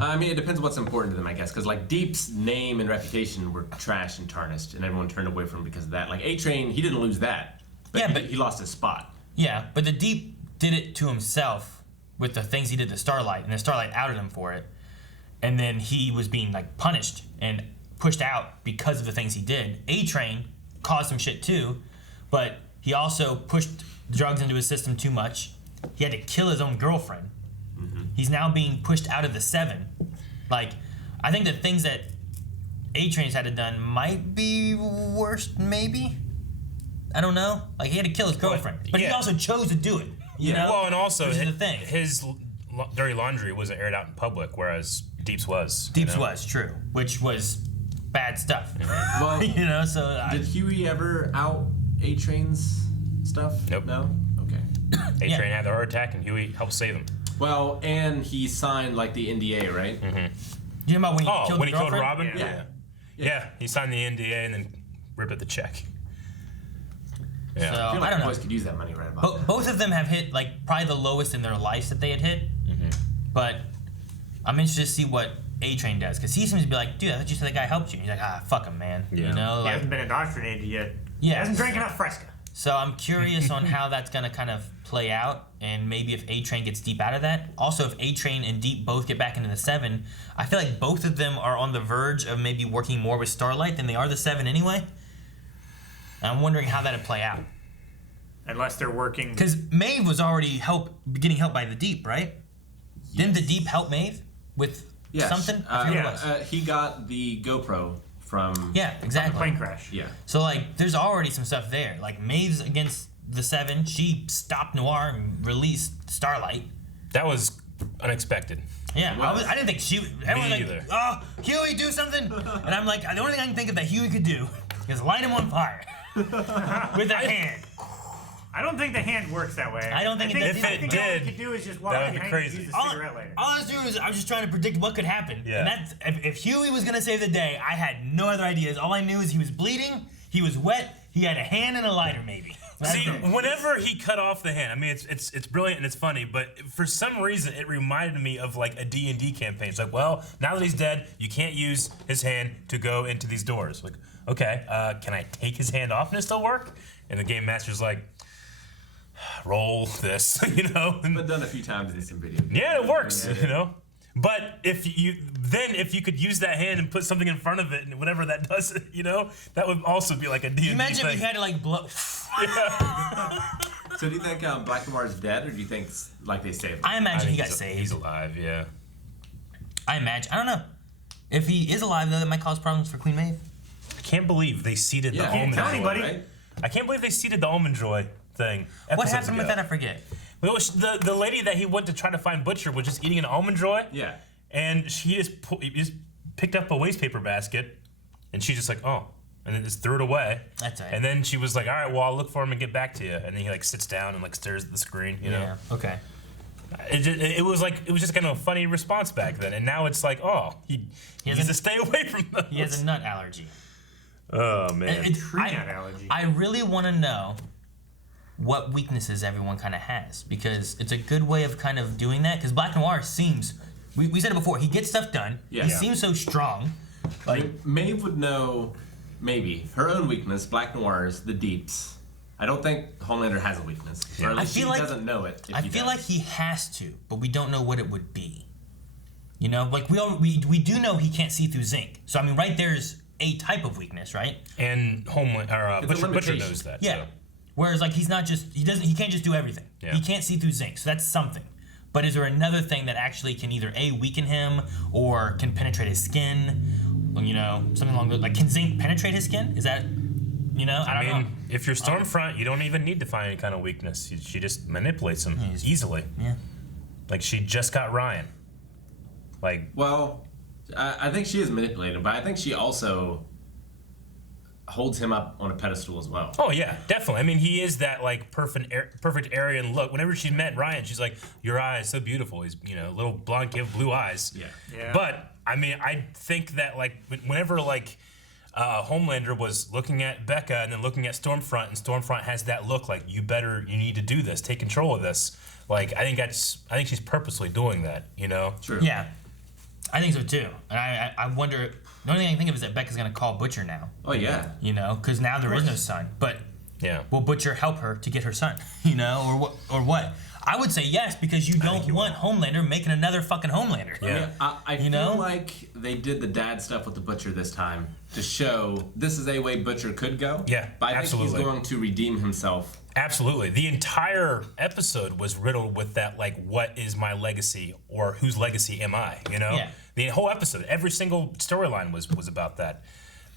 I mean, it depends what's important to them, I guess. Because like Deep's name and reputation were trashed and tarnished, and everyone turned away from him because of that. Like A-Train, he didn't lose that. But he lost his spot. Yeah, but the Deep did it to himself with the things he did to Starlight, and then Starlight outed him for it. And then he was being like punished and pushed out because of the things he did. A-Train caused some shit too, but he also pushed drugs into his system too much. He had to kill his own girlfriend. He's now being pushed out of the 7. Like, I think the things that A-Train's had to done might be worse, maybe. I don't know. Like, he had to kill his girlfriend, but he also chose to do it. You know? Well, and also thing. his dirty laundry wasn't aired out in public, whereas Deep's was. Deep's was true, which was bad stuff. Well, you know, so did Huey ever out A-Train's stuff? Nope. No. Okay. A-Train had the heart attack, and Huey helped save him. Well, and he signed like the NDA, right? You know about when he killed Robin? Yeah. He signed the NDA and then ripped at the check. Yeah. So, I feel like I don't know. boys could use that money right about Both of them have hit like probably the lowest in their lives that they had hit. But I'm interested to see what A-Train does, because he seems to be like, dude, I thought you said that guy helped you. And he's like, fuck him, man. Yeah. You know, He like, hasn't been indoctrinated yet. Yeah. He hasn't drank enough Fresca. So I'm curious on how that's gonna kind of play out, and maybe if A-Train gets Deep out of that. Also, if A-Train and Deep both get back into the 7, I feel like both of them are on the verge of maybe working more with Starlight than they are the 7 anyway. And I'm wondering how that'd play out. Unless they're working. Because Maeve was already getting helped by the Deep, right? Yes. Didn't the Deep help Maeve with something? I forget what it was. He got the GoPro from exactly. the plane crash. Yeah. So like, there's already some stuff there. Like Maeve's against the 7. She stopped Noir and released Starlight. That was unexpected. Yeah, I didn't think she. Everyone was either. like, oh, Huey, do something, and I'm like, the only thing I can think of that Huey could do is light him on fire with a hand. I don't think the hand works that way. I don't think it does. If it did, all you could do is just walk behind and use the cigarette later. All I was doing was I was just trying to predict what could happen. Yeah. And if Huey was gonna save the day, I had no other ideas. All I knew is he was bleeding, he was wet, he had a hand and a lighter maybe. See, whenever he cut off the hand, I mean, it's brilliant and it's funny, but for some reason, it reminded me of like a D&D campaign. It's like, well, now that he's dead, you can't use his hand to go into these doors. Like, okay, can I take his hand off and it still work? And the game master's like, roll this, you know? It's been done a few times in some videos. Yeah, it works, you know? But if you could use that hand and put something in front of it and whatever that does, you know, that would also be like a D&D Imagine thing. if you had to like blow. So do you think Black Noir is dead, or do you think like they saved him? I imagine he got saved. He's alive, yeah. I don't know. If he is alive, though, that might cause problems for Queen Maeve. I can't believe they seeded the almond tell joy. anybody. Right? I can't believe they seeded the almond joy thing. What episodes happened with ago. that? I forget. Well, the lady that he went to try to find Butcher was just eating an almond joy. Yeah. And she just picked up a waste paper basket, and she's just like, oh, and then just threw it away. That's right. And then she was like, all right, well, I'll look for him and get back to you. And then he like sits down and like stares at the screen, you know? Yeah. Okay. It was just kind of a funny response back then, and now it's like, oh, he needs to stay away from those. He has a nut allergy. Oh man, nut allergy. I really want to know what weaknesses everyone kind of has, because it's a good way of kind of doing that. Because Black Noir seems, we said it before, he gets stuff done. Yeah. He seems so strong. Like Maeve would know maybe her own weakness. Black Noir's the deeps. I don't think Homelander has a weakness, or at least he doesn't know it. I feel like he has to, but we don't know what it would be. You know, like we do know he can't see through zinc. So I mean, right there's a type of weakness, right? And Butcher knows that. Yeah. So. Whereas like he can't just do everything. Yeah. He can't see through zinc, so that's something. But is there another thing that actually can either weaken him or can penetrate his skin? You know, something along those. Like, can zinc penetrate his skin? Is that, you know? I don't know. If you're Stormfront, you don't even need to find any kind of weakness. She just manipulates him easily. Yeah. Like she just got Ryan. Like. Well, I think she is manipulated, but I think she also holds him up on a pedestal as well. Oh yeah, definitely. I mean, he is that like perfect Aryan look. Whenever she met Ryan, she's like, "Your eyes so beautiful." He's little blonde kid with blue eyes. Yeah. But I mean, I think that like whenever like Homelander was looking at Becca and then looking at Stormfront, and Stormfront has that look like you need to do this, take control of this. Like I think she's purposely doing that. You know. True. Yeah. I think so too. And I wonder. The only thing I can think of is that Becca's gonna call Butcher now. Oh yeah. You know, because now there is no son. But will Butcher help her to get her son? You know, or what? I would say yes, because you don't want Homelander making another fucking Homelander. Yeah. I feel like they did the dad stuff with the Butcher this time to show this is a way Butcher could go. Yeah, but I absolutely. think he's going to redeem himself. Absolutely. The entire episode was riddled with that, like, what is my legacy, or whose legacy am I, you know? Yeah. The whole episode, every single storyline was about that.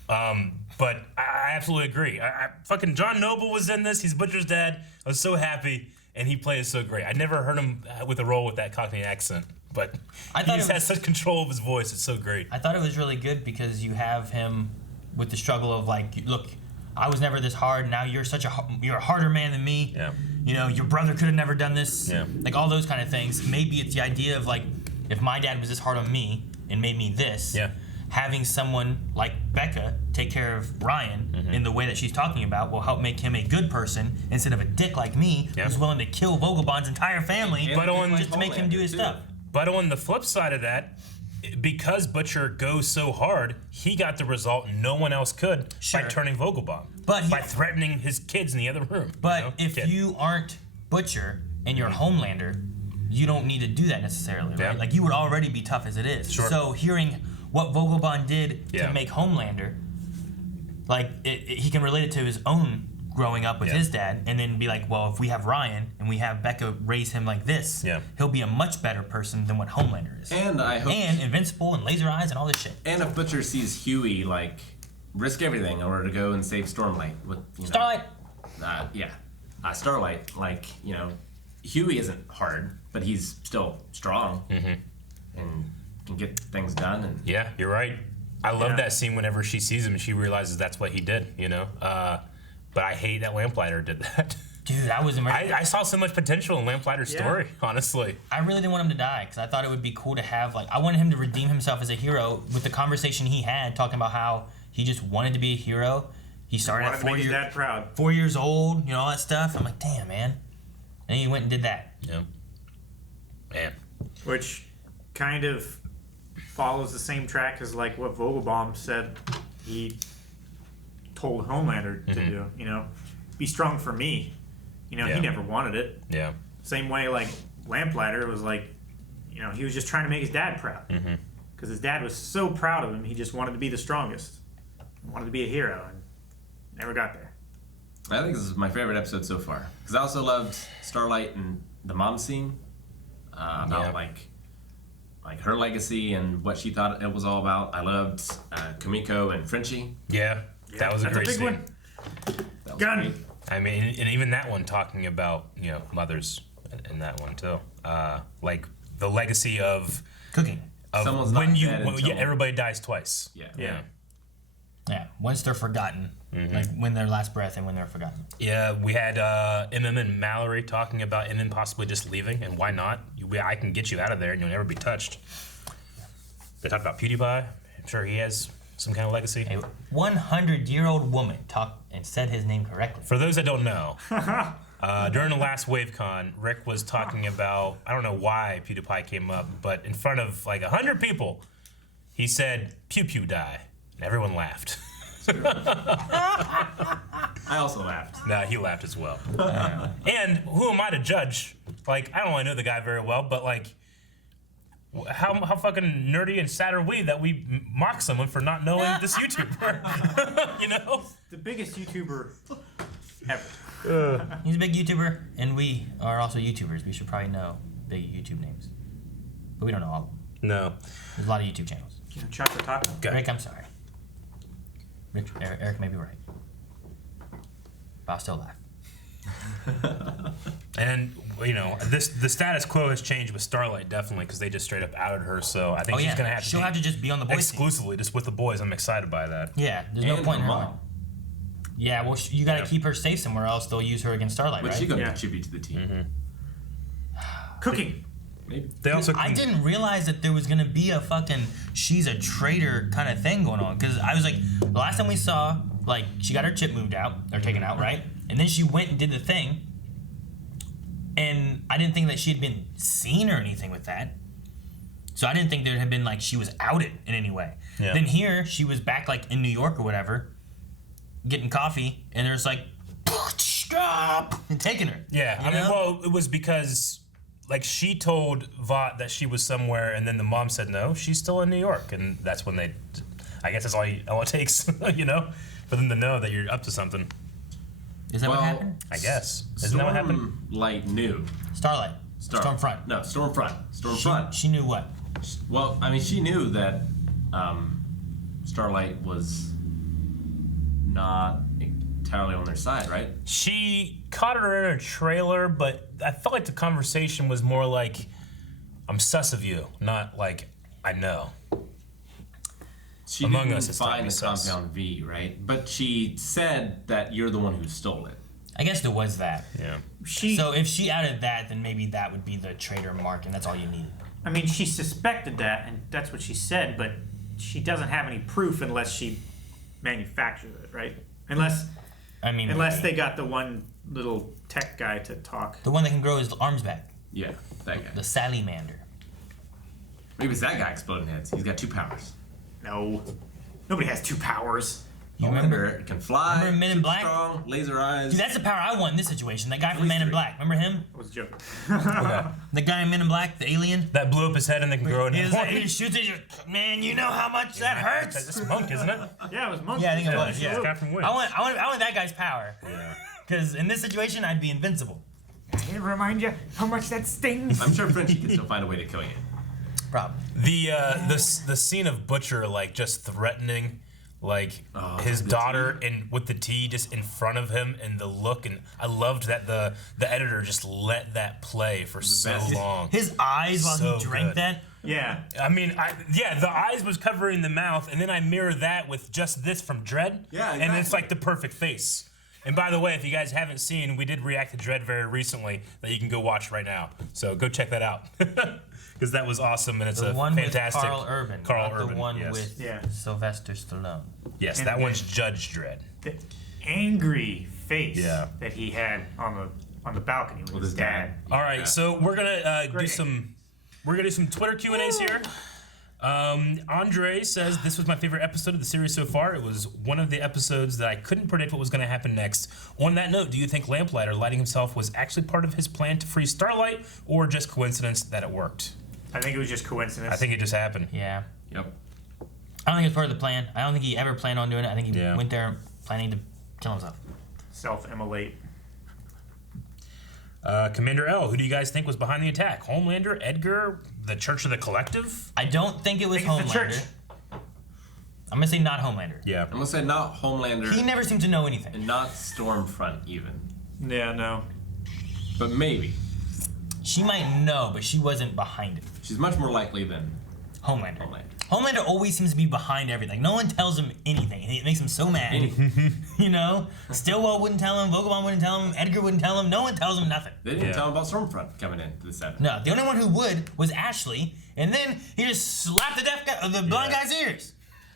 But I absolutely agree. Fucking John Noble was in this. He's Butcher's dad. I was so happy, and he plays so great. I never heard him with a role with that Cockney accent, but he just has such control of his voice. It's so great. I thought it was really good because you have him with the struggle of like, look, I was never this hard. Now you're a harder man than me. Yeah. You know, your brother could have never done this. Yeah. Like all those kind of things. Maybe it's the idea of like, if my dad was this hard on me and made me this, having someone like Becca take care of Ryan in the way that she's talking about will help make him a good person instead of a dick like me who's willing to kill Vogelbond's entire family just to make him do his stuff. But on the flip side of that, because Butcher goes so hard, he got the result no one else could by turning Vogelbond. By threatening his kids in the other room. But if you aren't Butcher and you're Homelander, you don't need to do that necessarily, right? Yeah. Like you would already be tough as it is. Sure. So hearing what Vogelbond did to make Homelander, like he can relate it to his own growing up with his dad, and then be like, well, if we have Ryan and we have Becca raise him like this, he'll be a much better person than what Homelander is. And I hope invincible and laser eyes and all this shit. And if Butcher sees Huey like risk everything in order to go and save Starlight with Starlight. Starlight, like, you know, Huey isn't hard, but he's still strong and can get things done. And yeah, you're right. I love that scene whenever she sees him and she realizes that's what he did, you know? But I hate that Lamplighter did that. Dude, I was impressed. I saw so much potential in Lamplighter's story, honestly. I really didn't want him to die because I thought it would be cool to have, like, I wanted him to redeem himself as a hero with the conversation he had talking about how he just wanted to be a hero He started at Wanted to make his dad proud. 4 years old, you know, all that stuff. I'm like, damn, man. And he went and did that. Yeah. Man. Which kind of follows the same track as like what Vogelbaum said he told Homelander to do. You know, be strong for me. You know, he never wanted it. Yeah. Same way like Lamplighter was like, you know, he was just trying to make his dad proud. Because his dad was so proud of him, he just wanted to be the strongest. Wanted to be a hero and never got there. I think this is my favorite episode so far. Because I also loved Starlight and the mom scene. About like her legacy and what she thought it was all about. I loved Kamiko and Frenchie. Yeah, that was a great scene. One. Gun. Great. I mean, and even that one talking about, you know, mothers in that one too. Like the legacy of cooking. Of Someone's when not you dead when, until- everybody dies twice. Yeah. Yeah, once they're forgotten. Like when their last breath and when they're forgotten. Yeah, we had MM and Mallory talking about MM possibly just leaving, and why not? I can get you out of there and you'll never be touched. They talked about PewDiePie. I'm sure he has some kind of legacy. A 100-year-old woman talked and said his name correctly. For those that don't know, during the last WaveCon, Rick was talking about, I don't know why PewDiePie came up, but in front of like 100 people, he said, "Pew pew die," and everyone laughed. I also laughed. Nah, he laughed as well. And who am I to judge? Like, I don't really know the guy very well, but like, how fucking nerdy and sad are we that we mock someone for not knowing this YouTuber? You know? The biggest YouTuber ever. He's a big YouTuber, and we are also YouTubers. We should probably know big YouTube names. But we don't know all of them. No. There's a lot of YouTube channels. You know, Chocolate Taco? Okay. Rick, I'm sorry. Eric may be right. But I'll still laugh. And, you know, the status quo has changed with Starlight, definitely, because they just straight up outed her, so I think she's going to have to She'll have to just be on the boys exclusively, just with the boys. I'm excited by that. Yeah, there's no point in her lying. Yeah, well, you got to keep her safe somewhere else. They'll use her against Starlight, But right? she's going to contribute to the team. Cooking. Maybe. They also I didn't realize that there was going to be a fucking she's a traitor kind of thing going on. Because I was like, the last time we saw, like, she got her chip moved out, or taken out, right? And then she went and did the thing. And I didn't think that she had been seen or anything with that. So I didn't think there had been, like, she was outed in any way. Yeah. Then here, she was back, like, in New York or whatever, getting coffee, and there's like, stop, and taking her. Yeah, I mean, well, it was because, like, she told Vought that she was somewhere, and then the mom said, no, she's still in New York. And that's when they, I guess that's all it takes, you know, for them to know that you're up to something. Is that what happened? I guess. Isn't that what happened? Stormlight knew. Starlight. Stormfront. No, Stormfront. Stormfront. She knew what? Well, I mean, she knew that Starlight was not entirely on their side, right? She caught her in a trailer, but I felt like the conversation was more like, I'm sus of you, not like, I know. She Among didn't Us, it's find the sus. Compound V, right? But she said that you're the one who stole it. I guess there was that. Yeah. So if she added that, then maybe that would be the traitor mark, and that's all you needed. I mean, she suspected that, and that's what she said, but she doesn't have any proof unless she manufactures it, right? Unless they got the one little tech guy to talk. The one that can grow his arms back. Yeah, that guy. The Salamander. Maybe it's that guy exploding heads. He's got 2 powers. No. Nobody has 2 powers. You remember? It can fly. Remember Men in Black? Strong, laser eyes. Dude, that's the power I want in this situation. That guy from Men in Black. Remember him? I was joking. The guy in Men in Black, the alien? That blew up his head and they can grow it in He shoots it. Man, you know how much that hurts? That's Monk, isn't it? Yeah, it was Monk. Yeah, I think it was. Yeah, Yeah. it's guy from Wings. I want that guy's power. Yeah. Because in this situation, I'd be invincible. It remind you how much that stings. I'm sure Frenchie can still find a way to kill you. Probably. The scene of Butcher, like, just threatening, like, his daughter and with the tea just in front of him, and the look, and I loved that the editor just let that play for so long. His eyes while he drank that. Yeah. I mean, the eyes was covering the mouth, and then I mirror that with just this from Dredd. Yeah, And it's like the perfect face. And by the way, if you guys haven't seen, we did react to Dredd very recently that you can go watch right now. So go check that out. Because that was awesome, and it's The a one fantastic. with Carl Urban. Carl not Urban, the one yes. with Sylvester Stallone. Yes, And that one's Judge Dredd. the angry face that he had on the balcony with his dad. All right, so we're gonna do some Twitter Q&As here. Andre says, this was my favorite episode of the series so far. It was one of the episodes that I couldn't predict what was going to happen next. On that note, do you think Lamplighter lighting himself was actually part of his plan to free Starlight, or just coincidence that it worked? I think it was just coincidence. I think it just happened. Yeah. Yep. I don't think it's part of the plan. I don't think he ever planned on doing it. I think he went there planning to kill himself. Self-immolate. Commander L, who do you guys think was behind the attack? Homelander, Edgar, the Church of the Collective? I don't think it was Homelander. The church. I'm gonna say not Homelander. Yeah. I'm gonna say not Homelander. He never seemed to know anything. And not Stormfront even. Yeah, no. But maybe. She might know, but she wasn't behind it. She's much more likely than Homelander. Homelander always seems to be behind everything. No one tells him anything. It makes him so mad. You know? Stillwell wouldn't tell him. Vogabond wouldn't tell him. Edgar wouldn't tell him. No one tells him nothing. They didn't tell him about Stormfront coming into the set. No, the only one who would was Ashley, and then he just slapped the blind guy's ears.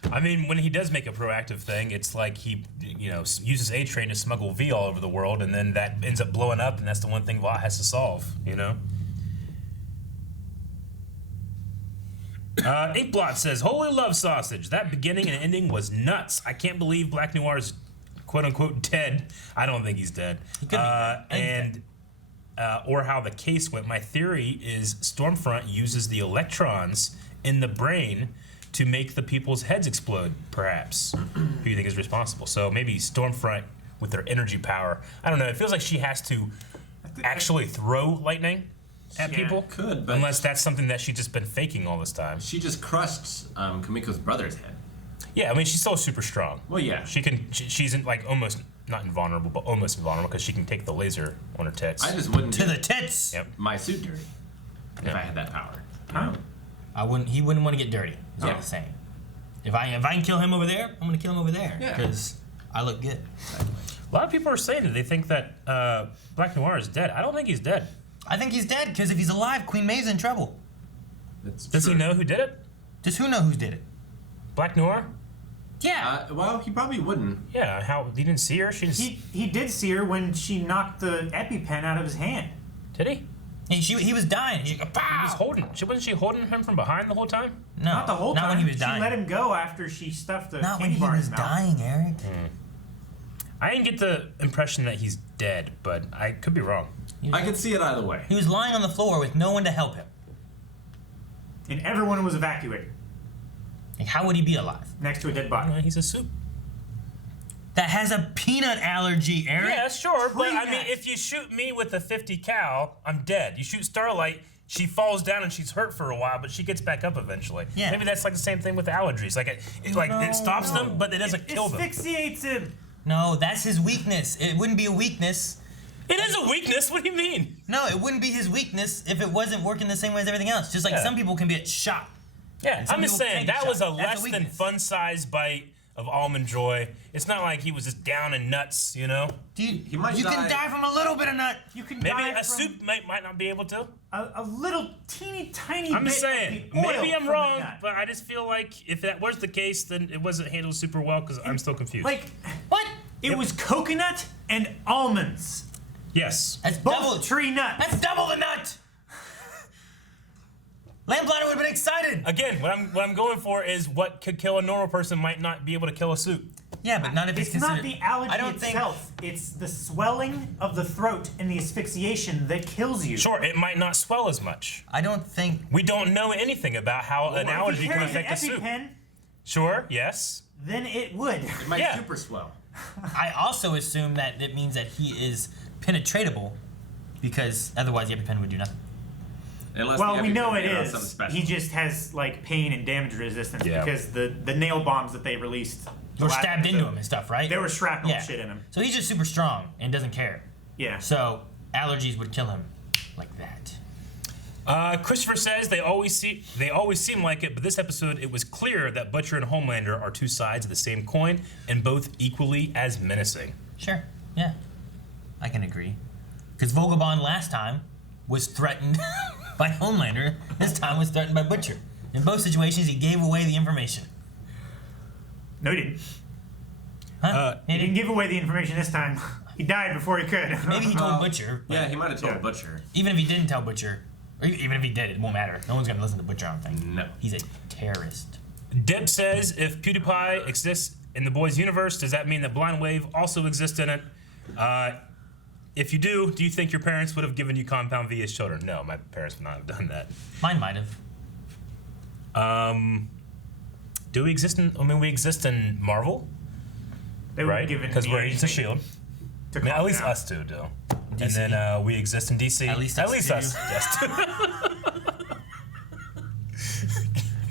I mean, when he does make a proactive thing, it's like he, uses A-Train to smuggle V all over the world, and then that ends up blowing up, and that's the one thing Vought has to solve, Inkblot says, holy love sausage. That beginning and ending was nuts. I can't believe Black Noir's quote-unquote dead. I don't think he's dead. He could be. Or how the case went. My theory is Stormfront uses the electrons in the brain to make the people's heads explode, perhaps. Who do you think is responsible? So maybe Stormfront with their energy power. I don't know. It feels like she has to actually throw lightning at people. Could, but unless that's something that she's just been faking all this time. She just crushed Kamiko's brother's head. Yeah, I mean, she's still super strong. Well, yeah. She's almost not invulnerable, but almost invulnerable because she can take the laser on her tits. I just wouldn't to the tits. Yep. My suit dirty if I had that power. I wouldn't. He wouldn't want to get dirty. Is what I'm saying. If I can kill him over there, I'm gonna kill him over there because I look good. A lot of people are saying that they think that Black Noir is dead. I don't think he's dead. I think he's dead because if he's alive, Queen May's in trouble. Does he know who did it? Does who know who did it? Black Noir? Yeah. Well, he probably wouldn't. Yeah. How he didn't see her? He did see her when she knocked the EpiPen out of his hand. Did he? He was dying. She wasn't she holding him from behind the whole time? No, not the whole time. Not when he was dying. She let him go after she stuffed the not candy bar in his mouth. Not when he was dying, Eric. I didn't get the impression that he's dead, but I could be wrong. I could see it either way. He was lying on the floor with no one to help him. And everyone was evacuated. Like, how would he be alive? Next to a dead body. He's a soup. That has a peanut allergy, Eric. Yeah, sure, but I mean, if you shoot me with a 50 cal, I'm dead. You shoot Starlight, she falls down and she's hurt for a while, but she gets back up eventually. Yeah. Maybe that's like the same thing with allergies. It stops them, but it doesn't kill them. It asphyxiates him. No, that's his weakness. It wouldn't be a weakness. It is a weakness. What do you mean? No, it wouldn't be his weakness if it wasn't working the same way as everything else. Just like some people can be shot. Yeah, I'm just saying that was a less than fun-sized bite of almond joy. It's not like he was just down in nuts, He might you die. Can die from a little bit of nut. You can maybe die a from soup might not be able to. A little teeny tiny I'm bit just saying, of the oil maybe I'm from the wrong, nut. but I just feel like if that was the case, then it wasn't handled super well because I'm still confused. What? It was coconut and almonds. Yes. That's both tree nuts. That's double the nut. Lamplighter would have been excited. Again, what I'm going for is what could kill a normal person might not be able to kill a soup. Yeah, but not if it's not the allergy itself. It's the swelling of the throat and the asphyxiation that kills you. Sure, it might not swell as much. I don't think we don't know anything about how an allergy can affect a soup. Sure, yes. Then it would. It might super swell. I also assume that it means that he is penetratable because otherwise the EpiPen would do nothing. Well, we know it is. He just has pain and damage resistance because the nail bombs that they released were stabbed into him and stuff, right? There was shrapnel shit in him. So he's just super strong and doesn't care. Yeah. So allergies would kill him like that. Christopher says they always seem like it, but this episode it was clear that Butcher and Homelander are two sides of the same coin and both equally as menacing. Sure. Yeah. I can agree. Because Vogabond last time was threatened by Homelander. This time was threatened by Butcher. In both situations, he gave away the information. No, he didn't. He didn't give away the information this time. He died before he could. Maybe he told Butcher. Yeah, he might have told Butcher. Even if he didn't tell Butcher, or even if he did, it won't matter. No one's gonna listen to Butcher, I don't think. No. He's a terrorist. Deb says, if PewDiePie exists in the boys' universe, does that mean that Blind Wave also exists in it? If you do you think your parents would have given you Compound V as children? No, my parents would not have done that. Mine might have. Do we exist in? I mean, we exist in Marvel, They would right? have given Because me we're Agents of anything Shield. to I mean, calm at least down. us two do. DC. And then we exist in DC. At least us us. two.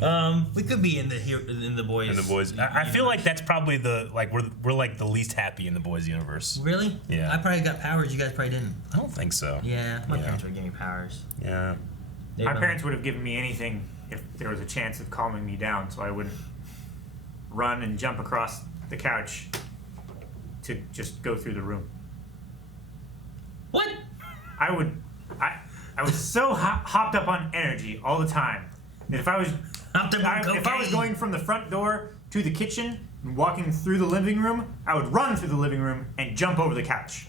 Yes. We could be in the boys. In the boys. I feel like that's probably we're like the least happy in the boys universe. Really? Yeah. I probably got powers. You guys probably didn't. I don't think so. Yeah, my parents would give me powers. Yeah. My parents would have given me anything if there was a chance of calming me down, so I wouldn't run and jump across the couch to just go through the room. What? I was so hopped up on energy all the time that if I was going from the front door to the kitchen and walking through the living room, I would run through the living room and jump over the couch.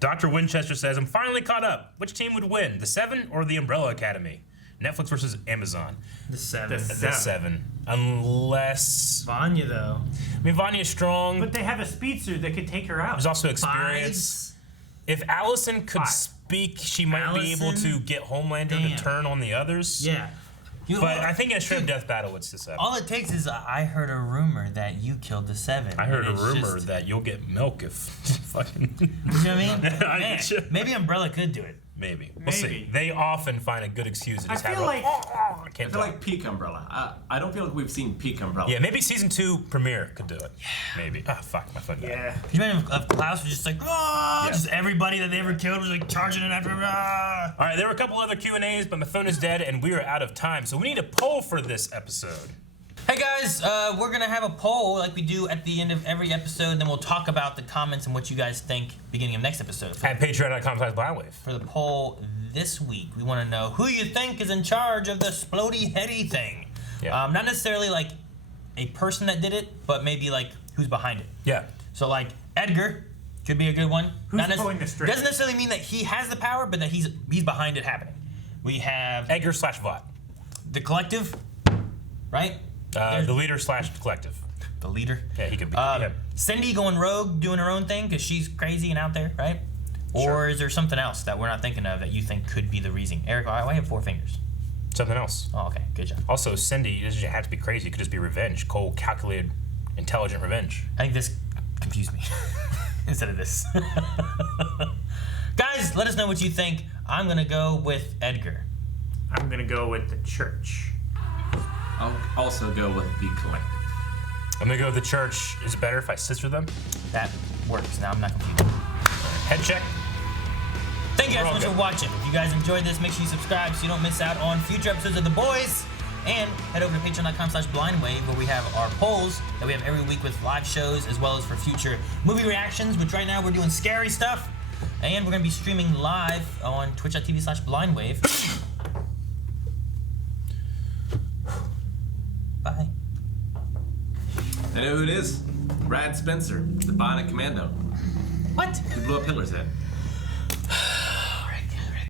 Dr. Winchester says, I'm finally caught up. Which team would win, the 7 or the Umbrella Academy? Netflix versus Amazon. The 7. The 7. Unless... Vanya, though. I mean, Vanya's strong. But they have a speedster that could take her out. There's also experience. If Allison could speak, she might be able to get Homelander to turn on the others. Yeah. But I think in a straight death battle, it's the 7. All it takes is I heard a rumor that you killed the 7. I heard a rumor that you'll get milk if fucking... You know what I mean? Man, maybe Umbrella could do it. Maybe. We'll see. They often find a good excuse to just I have feel a... like peak Umbrella. I don't feel like we've seen peak Umbrella. Yeah, maybe season 2 premiere could do it. Yeah. Maybe. Ah, fuck, my foot. Yeah. Can you imagine if Klaus was just like, just everybody that they ever killed was like charging it after him. All right, there were a couple other Q&As, but my phone is dead and we are out of time. So we need a poll for this episode. Hey guys, we're gonna have a poll like we do at the end of every episode, and then we'll talk about the comments and what you guys think beginning of next episode. At patreon.com/blindwave. For the poll this week, we want to know who you think is in charge of the splody heady thing. Yeah. Not necessarily like a person that did it, but maybe like who's behind it. Yeah. So like Edgar could be a good one. Who's pulling the strings? Doesn't necessarily mean that he has the power, but that he's behind it happening. We have Edgar/Vought. The Collective, right? The leader/collective. The leader? Yeah, he could be. Cindy going rogue, doing her own thing because she's crazy and out there, right? Or is there something else that we're not thinking of that you think could be the reason? Eric, I have 4 fingers. Something else. Oh, okay. Good job. Also, Cindy doesn't have to be crazy. It could just be revenge. Cold, calculated, intelligent revenge. I think this confused me instead of this. Guys, let us know what you think. I'm going to go with Edgar. I'm going to go with the church. I'll also go with the collective. I'm going to go with the church. Is it better if I sister them? That works. Now I'm not confused. Head check. Thank you guys so much for watching. If you guys enjoyed this, make sure you subscribe so you don't miss out on future episodes of The Boys. And head over to patreon.com/blindwave where we have our polls that we have every week with live shows as well as for future movie reactions, which right now we're doing scary stuff. And we're going to be streaming live on twitch.tv/blindwave. Bye. I know who it is. Brad Spencer, the Bionic Commando. What? Who blew up Hitler's head.